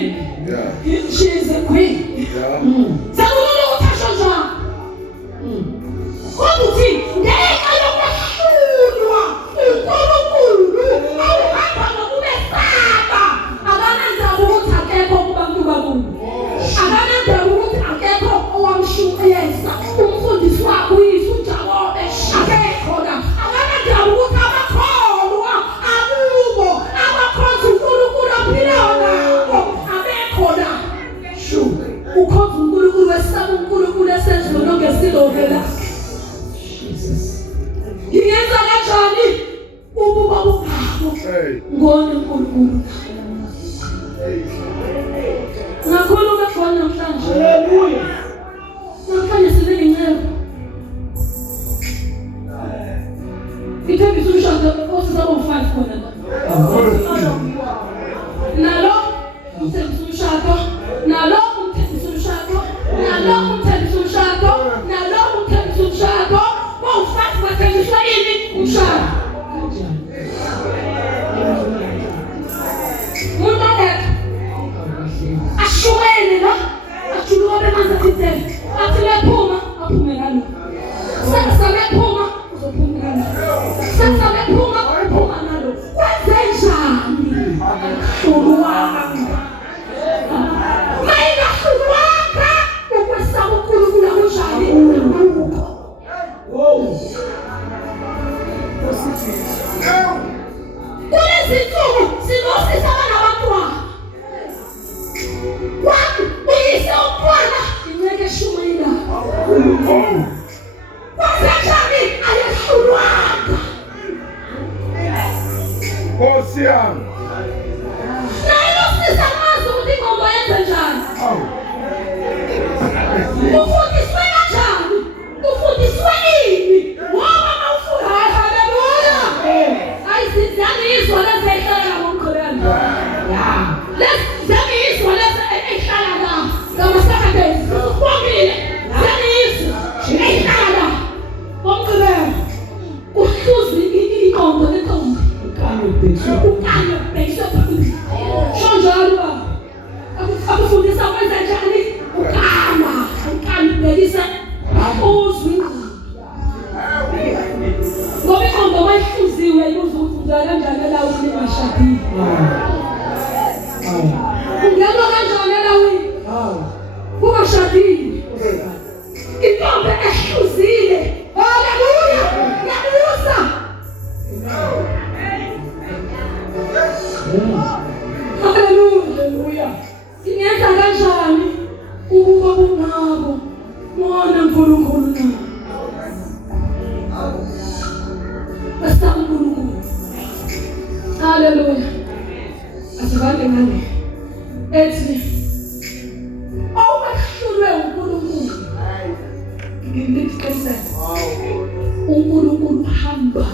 She is a queen. Ngone uNkulunkulu. Ngakhuluma khona namhlanje. Haleluya. Namhlanje sibe incebo. Ithembiso ushada osizaba 5 khona. Nalo umthembisa umshado, nalo umthembisa umshado, nalo umthembisa umshado, nalo umthembisa umshado. Bawufazi bathembiswa ini umshado. Umuntu akekho ashukene la ajuluka bemanzi athintele athi lephuma aphume ngalo sekusamephuma uzophuma ngalo sekusamephuma uphuma ngalo kwenzenjani uluwanga mayingahluwanga ukwesaba uNkulunkulu akunjani ulukho kulezinsuku sinosisa abanabantwana wami uyise umntwana inceke shumina kwenzenjani ayehlulwanga Nkosi yami. naye usisa mazi ukuthi ingqondo yenze njani ufundiswe kanjani ufundiswe ini ngoba mawufunda haleluya ayizizanizwa lezi ehlala ngomqhelana lezizanizwa lezi ehlala la ngamasakadesi ubongile zanizwa ehlala ngomqhelana uhluzi ingqondo lentombi ukanye bhekiswe phambili shonjalo akufundisa kwenza njani ukanye bhekisa uzwi ngoba ingqondo mayihluziwe ibuzuza kanjani elawini mashadile ungenwa kanjani elawini ungashadile intombi ehluzile haleluya yabusa haleluya singenza kanjani ukuba kunabo mona uNkulunkulu na basa uNkulunkulu haleluya asibambe ngane ethi awubahlulwe uNkulunkulu ngiliqiniso uNkulunkulu hamba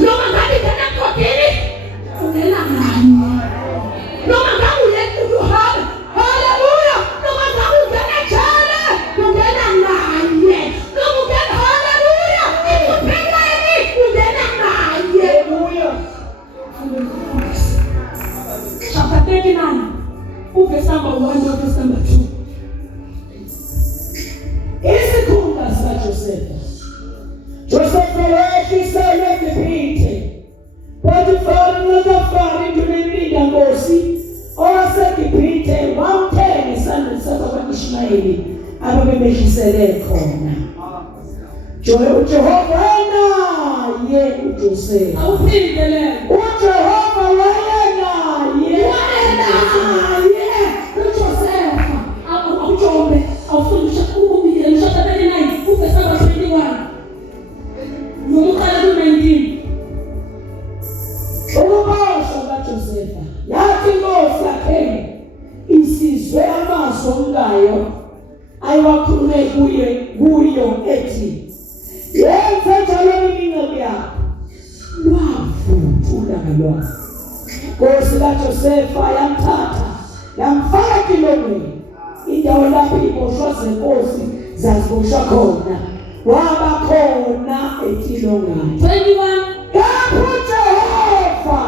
noma ngabe kana kodini ungena ngani noma ngabe uyekuhamba haleluya noma ngabe ungena njalo ungena naye noma ungena haleluya ikupheleni ungena naye haleluya chapter 39 verse number 1 verse number 2 isikhundla sikaJosefa. Josefa wayehlala eGibhithe. Potifari nokafari ndunembida nkosi owaseGibhithe wamthenga esandleni sakwa-Ishmayeli ababebehlisele khona. uJehova wayenaye uJosefa. awuphinde le uJehova wayenaye uJosefa awujombe awufundisha ukubiyela chapter 39 verse number 21 nomuqala ku-19 ukuboshwa kaJosefa yathi inkosi yakhenge isizwe amazwi omkayo ayiwakhulume kuyo ethi yenze njalo inceku yakho lwavuthula ngalwakho. Inkosi kaJosefa yamthatha yamfaka etilongweni, indawo lapho iboshwa zenkosi zaziboshwa khona, waba khona etilongweni. 21 Lapho uJehova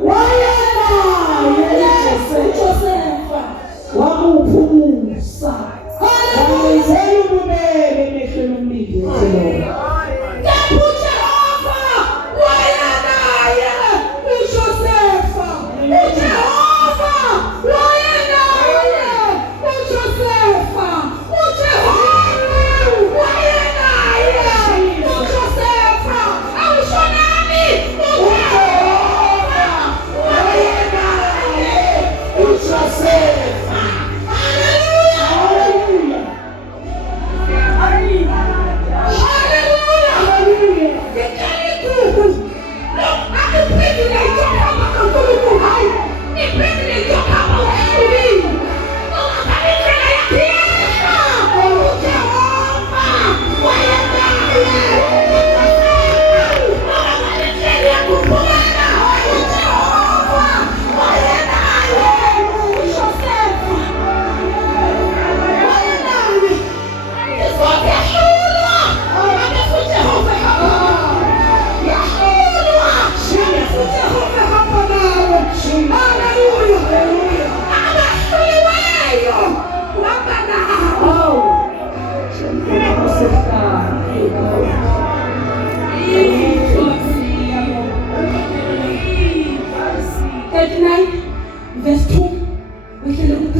wayenaye uJosefa wamuphumuza. Haleluya! Ububele emehlweni omlindi weThixo. lapho uJehova wayenaye uJosefa uJehova wayenaye uJosefa uJehova wayenaye uJosefa awushona 9 verse 2 uhlelo ku3.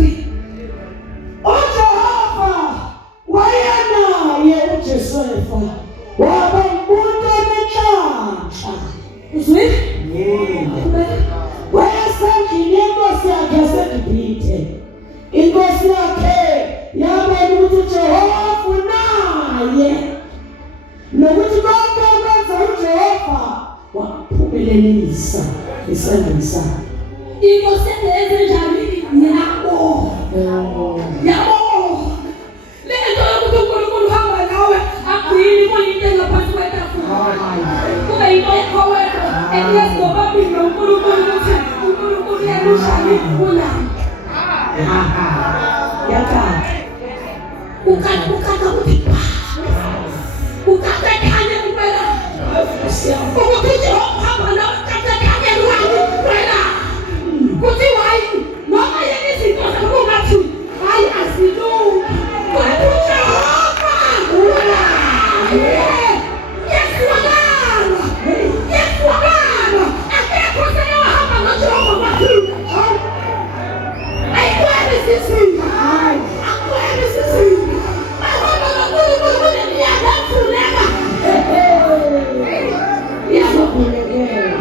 uJehova wayenaye uJosefa waba umuntu onenhlanhla. Uzwe? Wayesendlini yenkosi yakhe yaseGibhithe. Inkosi yakhe yabona ukuthi uJehova naye nokuthi konke okwenza uJehova waphumelelisa isandla sakhe. Inkosi ezenjani yabo. Yabo. Lento yokuthi uNkulunkulu uhamba nawe agcini kuyinto engaphansi kwetafula. Kube yinto ekhawela eniyazobabili uNkulunkulu ukuthi uNkulunkulu uyalushani kunani. Yakha Ukaka ukuthi ukaka khanye kuphela. Ukuthi Jehova nawe ukaka khanye kuphela. Kuthi hayi noma yini izinto zakungathi hayi asilungi. Kodwa uJehova yeswakala akekho sewahamba noJehova wathina. Ayikweli sisi. Ayikweli sisi. Bahamba noNkulunkulu kuneminyaka efuneka.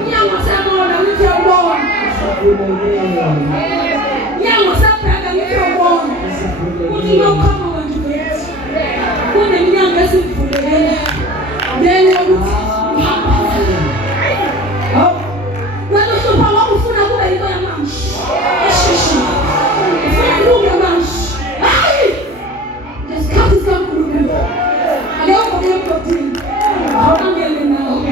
Nyango sabona ukuthi uyabona. Nyango sabheka ukuthi uyabona. Kuthi lokhama kwantu bethu. Kuneminyanga esivulekele. Ngenxa yokuthi wena uhlupha wakufuna kube yinto yamanje. Eshishi. Ufuna kulunge manje. Hayi! Ngesikhathi sikaNkulunkulu. Akekho kuyemdodini. Angele nawe.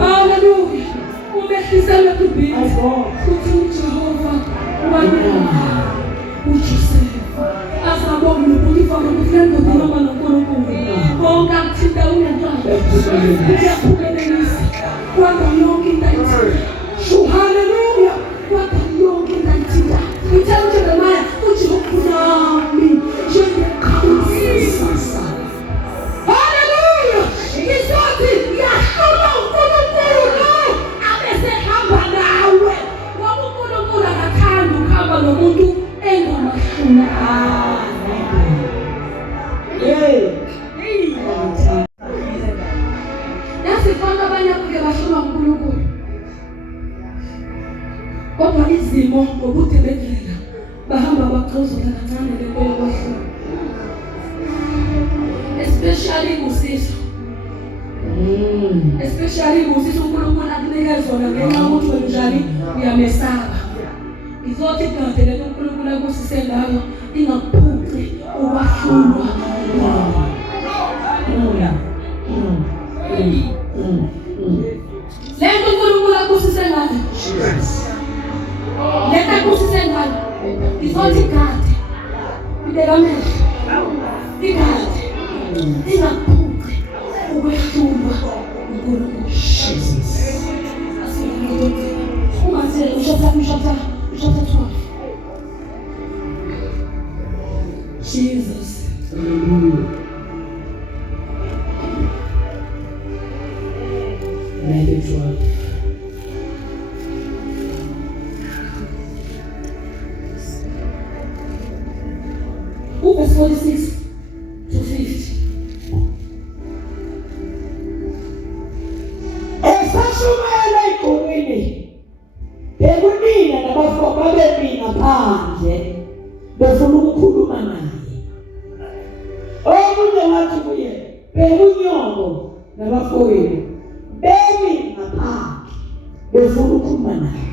Hallelujah. Umehlisele kubhizi. Kuthi uJehova wayena uJosefa. Asabonga ukuthi ufake ukuthi le ndoda ihamba noNkulunkulu. Konke akuthinta unentwana. Uyaphumelelisa. Kwanda yonke into ayithinta. Hallelujah. Kwanda yonke into ayithinta. Ngitshela uJeremiah uJehova nami njengekhansisa. Hallelujah. Ngizothi yahlula uNkulunkulu abesehamba nawe. Ngoba uNkulunkulu akathandi ukuhamba nomuntu engamahlula. Yasifana abanye kuke bahlulwa uNkulunkulu. Kodwa izimo ngobude bendlela bahamba baxozola kancane lento yokwahlula. Especially kusiso. Especially kusiso uNkulunkulu akunika zona ngenxa yokuthi wena njani uyamesaba. Ngizothi kade le uNkulunkulu akusise ngayo ingaphuci ukwahlulwa. Lento uNkulunkulu akusise ngayo. Lento akusise ngayo. Ngizothi kade. Ibeka amehlo. Ikade. Ingaphuci ukwahlulwa uNkulunkulu. Jesus. Umathele ushotha 12. Jesus. Hallelujah. Matthew 12. Verse 46 to 50. Esashumela igumini. Bekunina nabafo babemina phandle. Befuna ukukhuluma naye. Omunye wathi kuye, bekunyongo nabafowenu. Bemi ngaphandle. Befuna ukukhuluma naye.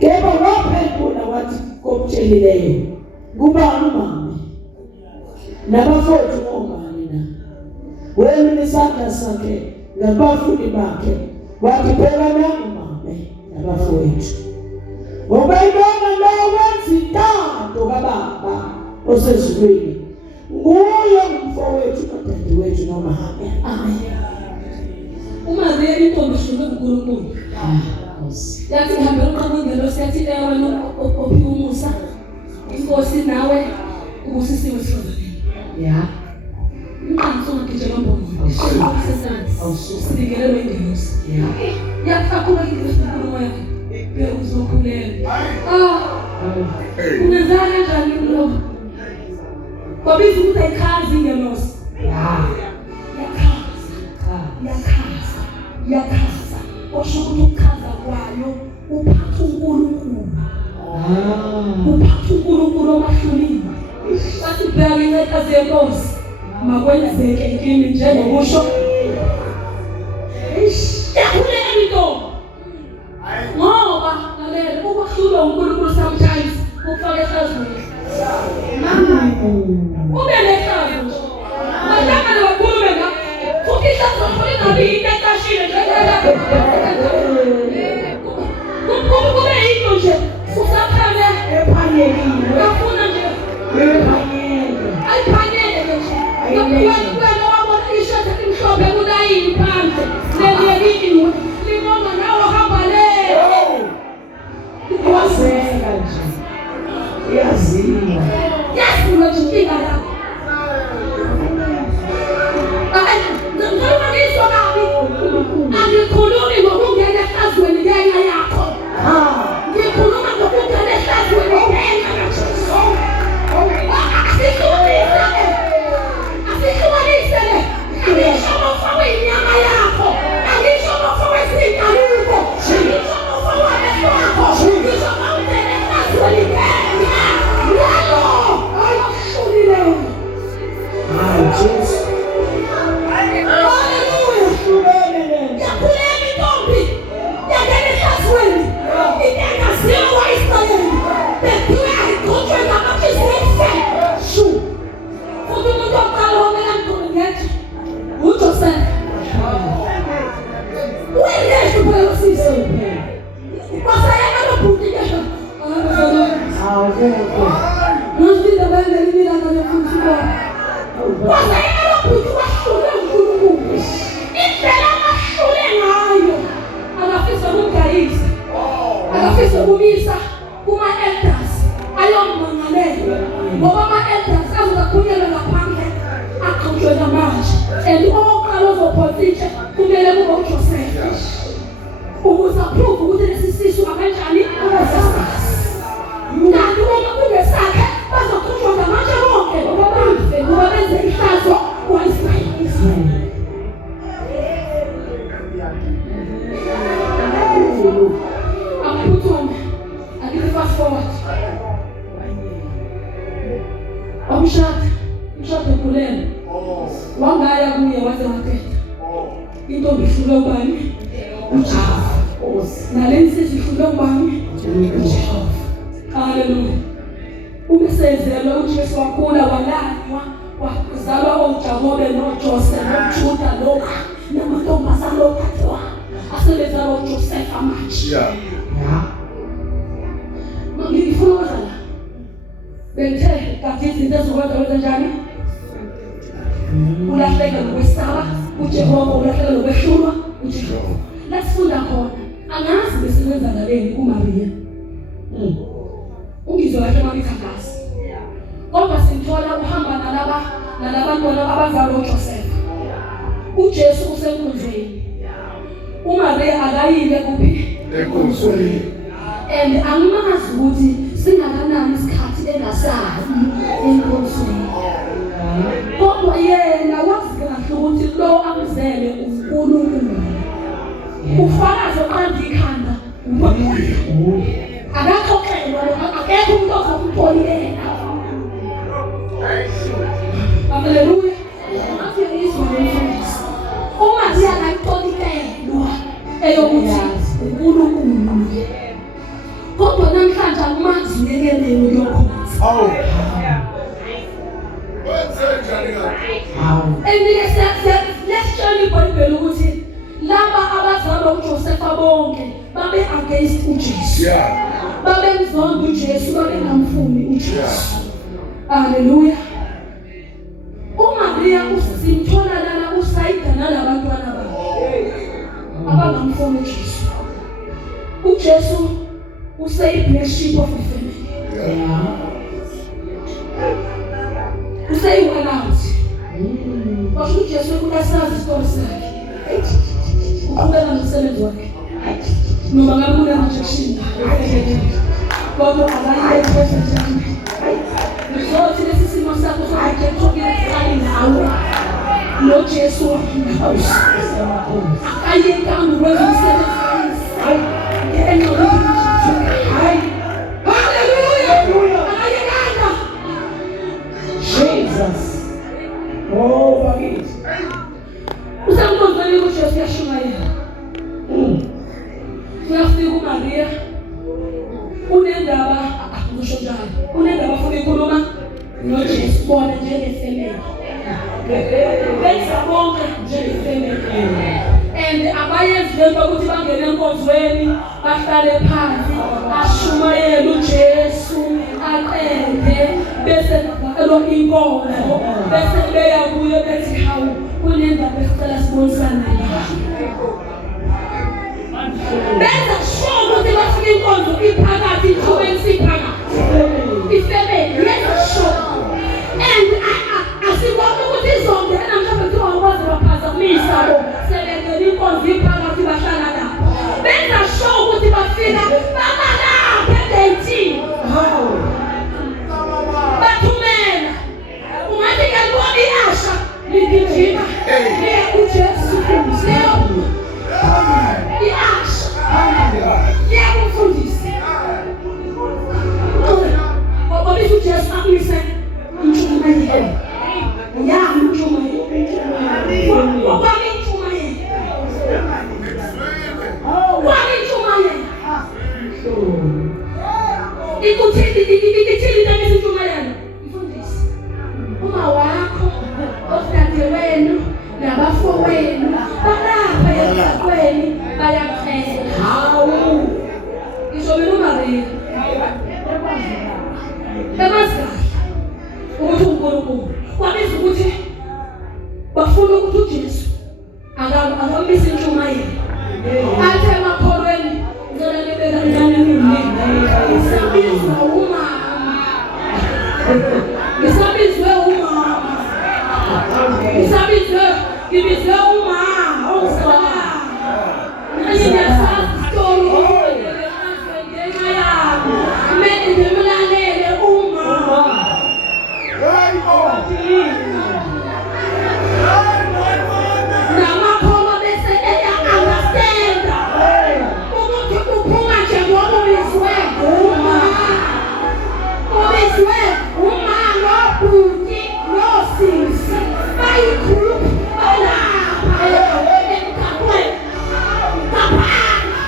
Kepha waphendula wathi komtshelileyo, kubani mama? Nabafowethu ngobani na? Wena nesandla sakhe ngabafundi bakhe wathi phela nami mama nabafowethu. Ngoba ibona lo wenza intando kaBaba osezulwini. Nguye umfowethu nodadewethu nomama. Amen. Uma vele intombi ishulwe uNkulunkulu. Yathi hambe uqabungelo siyathi wena ophiwa umusa. Inkosi nawe ubusisiwe sifazane. Yeah. Mqanso ngidela mbongo. Awususikelelwe ingelosi. Yeah. Yakhaphuka ingelosi uNkulunkulu yakhe. Bekuzo Ungenzeka kanjani lo? Kwabiza ukuthi ayikhazi ingelosi. Yakhaza. Osho ukuthi ukukhaza kwayo uphatha uNkulunkulu. Uphatha uNkulunkulu omahlulile. Bathi bheka incekazi yenkosi. Makwenzeke kimi njengokusho. Yakhuleka into. Ngoba lalela ukwahlulwa uNkulunkulu sometimes ufake ehlazweni. Ube nehlazo nje. Madama lokhulume nga futhi ihlazo khona ngabe into ekashile njengala. Kube into nje usaphane ephanyelile. Ufuna nje ephanyelile. Ayiphanyelile nje. Wena wabona ishada imhlophe kunayini phansi. Leliyekini limoma nawo hamba le. Wasenga nje. Yaziwa. Yaziwa nje inkinga yakho. Ngikhuluma ngisho kabi. Angikhulumi ngokungena ehlazweni ngenxa yakho. Ngikhuluma ngokungena ehlazweni ngenxa yakho. Asihlukanise le. Angisho ngofakwe inyama yakho. Angisho ngofakwe isingaluko. Angisho ngofakwe amehlo akho. Ngisho ngawungena ehlazweni ngenxa. Yalo. Ayashulile. Jesus. Akafisa kumisa kuma elders ayommangalela ngoba ama elders azokhunyelwa ngaphandle aqhutshwe namanje and oqala ozophothisha kumele kube uJoseph ukuze prove ukuthi lesi sisu akanjani kanti uma kungesakhe bazokhutshwa ngamanje bonke ngoba bafe ngoba benze ihlazo kwa-Israyeli. Fast forward. Umshado kulena. Wangaya kuye waze wathetha. Intombi ihlule ubani? uJehova. Nalensizwe ihlule ubani? uJehova. Hallelujah. Umesezelwe uJesu wakhula walanywa, wazalwa oJakobe noJose noJuda lokha namantombazane okhathiwa. Asebezalwa uJoseph manje. Ngifuna ukuzala. Bengithe kathi izinto ezokwenza njani? Ulahleka ngokwesaba, uJehova ulahleka ngokwehlulwa, uJehova. Lasifunda khona. Angazi besebenza ngaleni kuMaria. Ungizwe kahle mangithangaza. Kodwa simthola uhamba nalabantwana abazalwa uJoseph. uJesu usenkunzweni. uMaria akayile kuphi? Enkunzweni. And angimazi ukuthi singakanani isikhathi engasazi enkonzweni. Kodwa yena wazi kahle ukuthi lo amzele uNkulunkulu. Ufakazi oqanda ikhanda akaxoxelwa akekho umuntu ozompolilela. Hallelujah. After Israel uMaria akaxoxelwa eyokuthi uNkulunkulu. Kodwa namhlanje akumazi uyekelelo yokhonza. Let's show you iBhayibheli ukuthi laba abazalwa uJoseph bonke babe against uJesu. Babe mzonda uJesu, babe ngamfuni uJesu. Hallelujah. uMaria usimthola lana usayida nalabantwana bakhe abangamfuni uJesu. uJesu usay black sheep of the family. Usay one out. Washo uJesu ukusazi isitori sakhe. Uqhubeka nomsebenzi wakhe. Noma ngabe una rejection. kodwa abayikho njani ngizothi lesi simo sakho sokukhethwa nawe lo Jesu wamkhawusa akayekanga kwezomsebenzi ngene hayi hallelujah akayekanga Jesus oh bakithi usamkhonzani ukuthi Jesu yashumayela uyafika uMaria unendaba ngisho njalo unendaba ufuna ikhuluma noJesu bona njengefemeli benza bonke njengefemeli and abayenzi lento ukuthi bangene enkonzweni bahlale phansi ashumayele uJesu aqede bese lo inkonzo bese beya kuye bethi hawu kunendaba esicela sibonisane benza sure ukuthi bafika inkonzo iphakathi ithubeni siphakathi ifemeli yenza sure and asibona ukuthi izongena mhlawumbe kuthiwa akwazi baphazamisa sebengena inkonzo iphakathi bahlala lapho benza sure ukuthi bafika babalapha e-18 bathumela ungathi ngiyabona i-Asha ligijima liya kuJesu i-Asha liyakufundisa ngoba bithi uJesu akulise umshumayeli umshumayeli okwami umshumayeli ikuthini nami umshumayeli mfundisi uma wakho ofadewenu nabafowenu balapha emhlabeni bayaphela hawu ngisho mina uMaria emazi ukuthi uNkulunkulu kwabiza ukuthi bafuna ukuthi uJesu akamisa intshumayelo athe emakholweni ngicela nibeka njani sabizwa umama ngisabizwe umama ngibizwe umama ongizwala nanye ngiyasazi story ngenxa yami kumele ngimlalele umama namakhono bese eya-understanda ukuthi uphuma nje ngoba ubizwe uma nobhuti nosisi bayikhuluphi balapha emgaqweni ngaphandle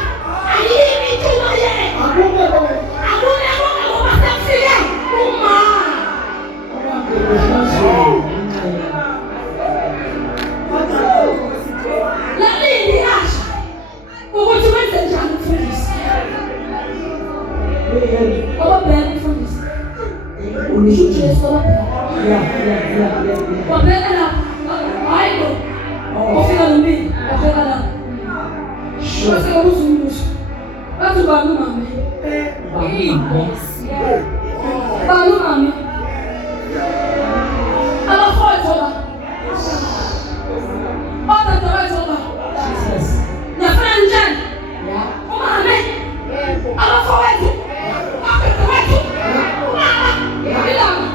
ayimi intshumayelo akune ngoba sekufike umama lalini Asha ukuthi wenze njani mfundisi obabheka mfundisi unisho uJesu obabheka wabheka lapha hayi lo ufika nomini wabheka lapha base ngokuza umbuso bathi ubani umama bani umama abafowethu la odadewethu la niyafuna njani umama abafowethu odadewethu umama ilanga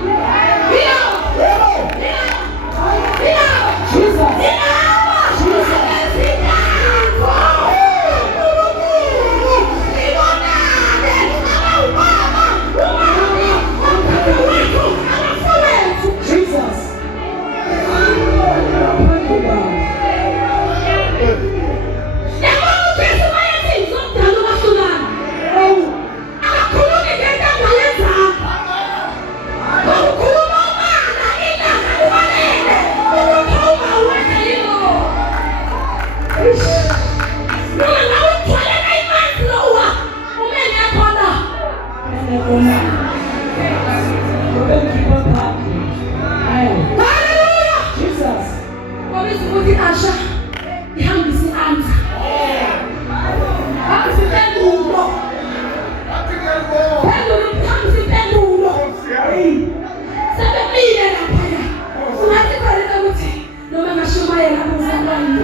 Asha ihambisa i-answer hambisa impendulo hambisa impendulo sebemile laphaya ungathi khona ukuthi noma ngashumayela abazalwane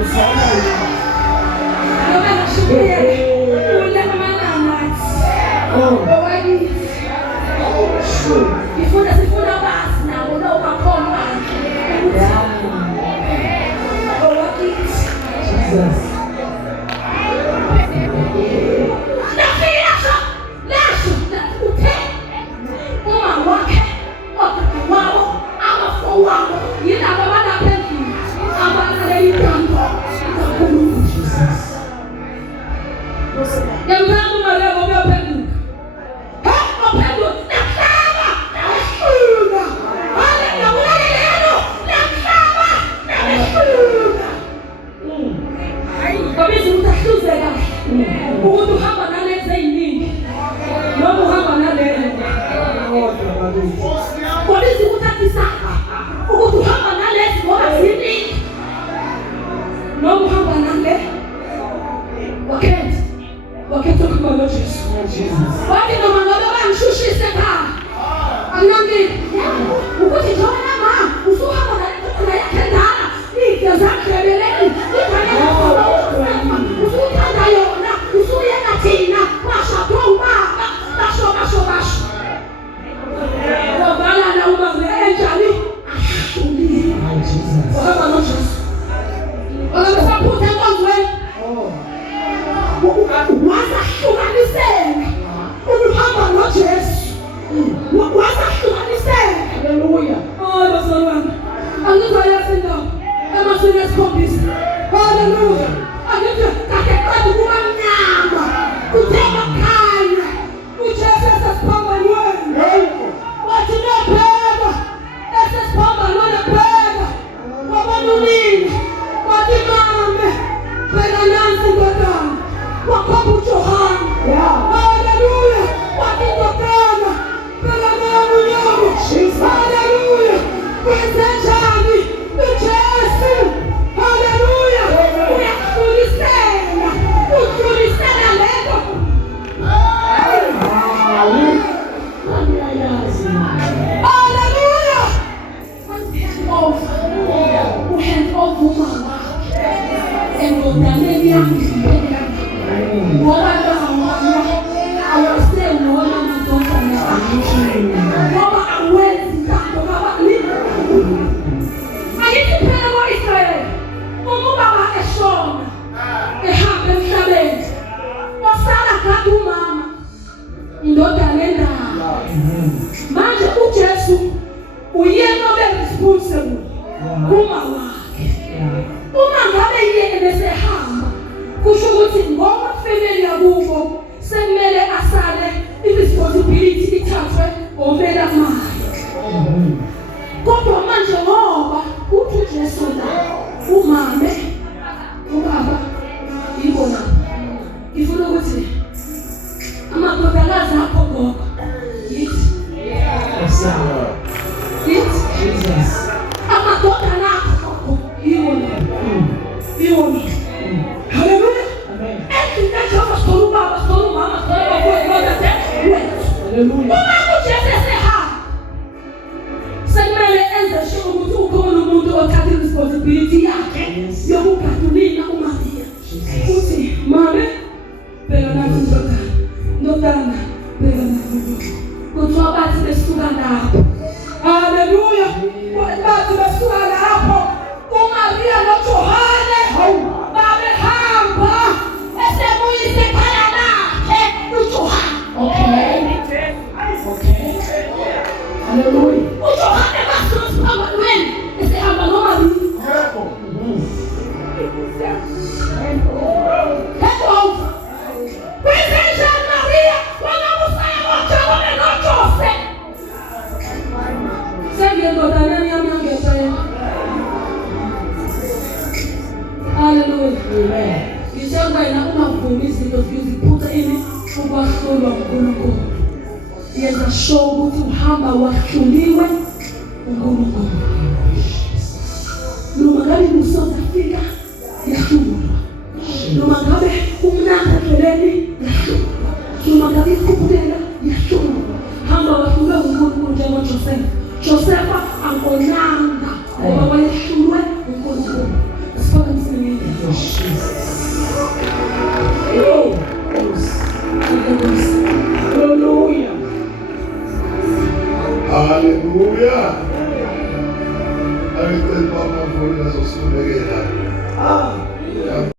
Hallelujah.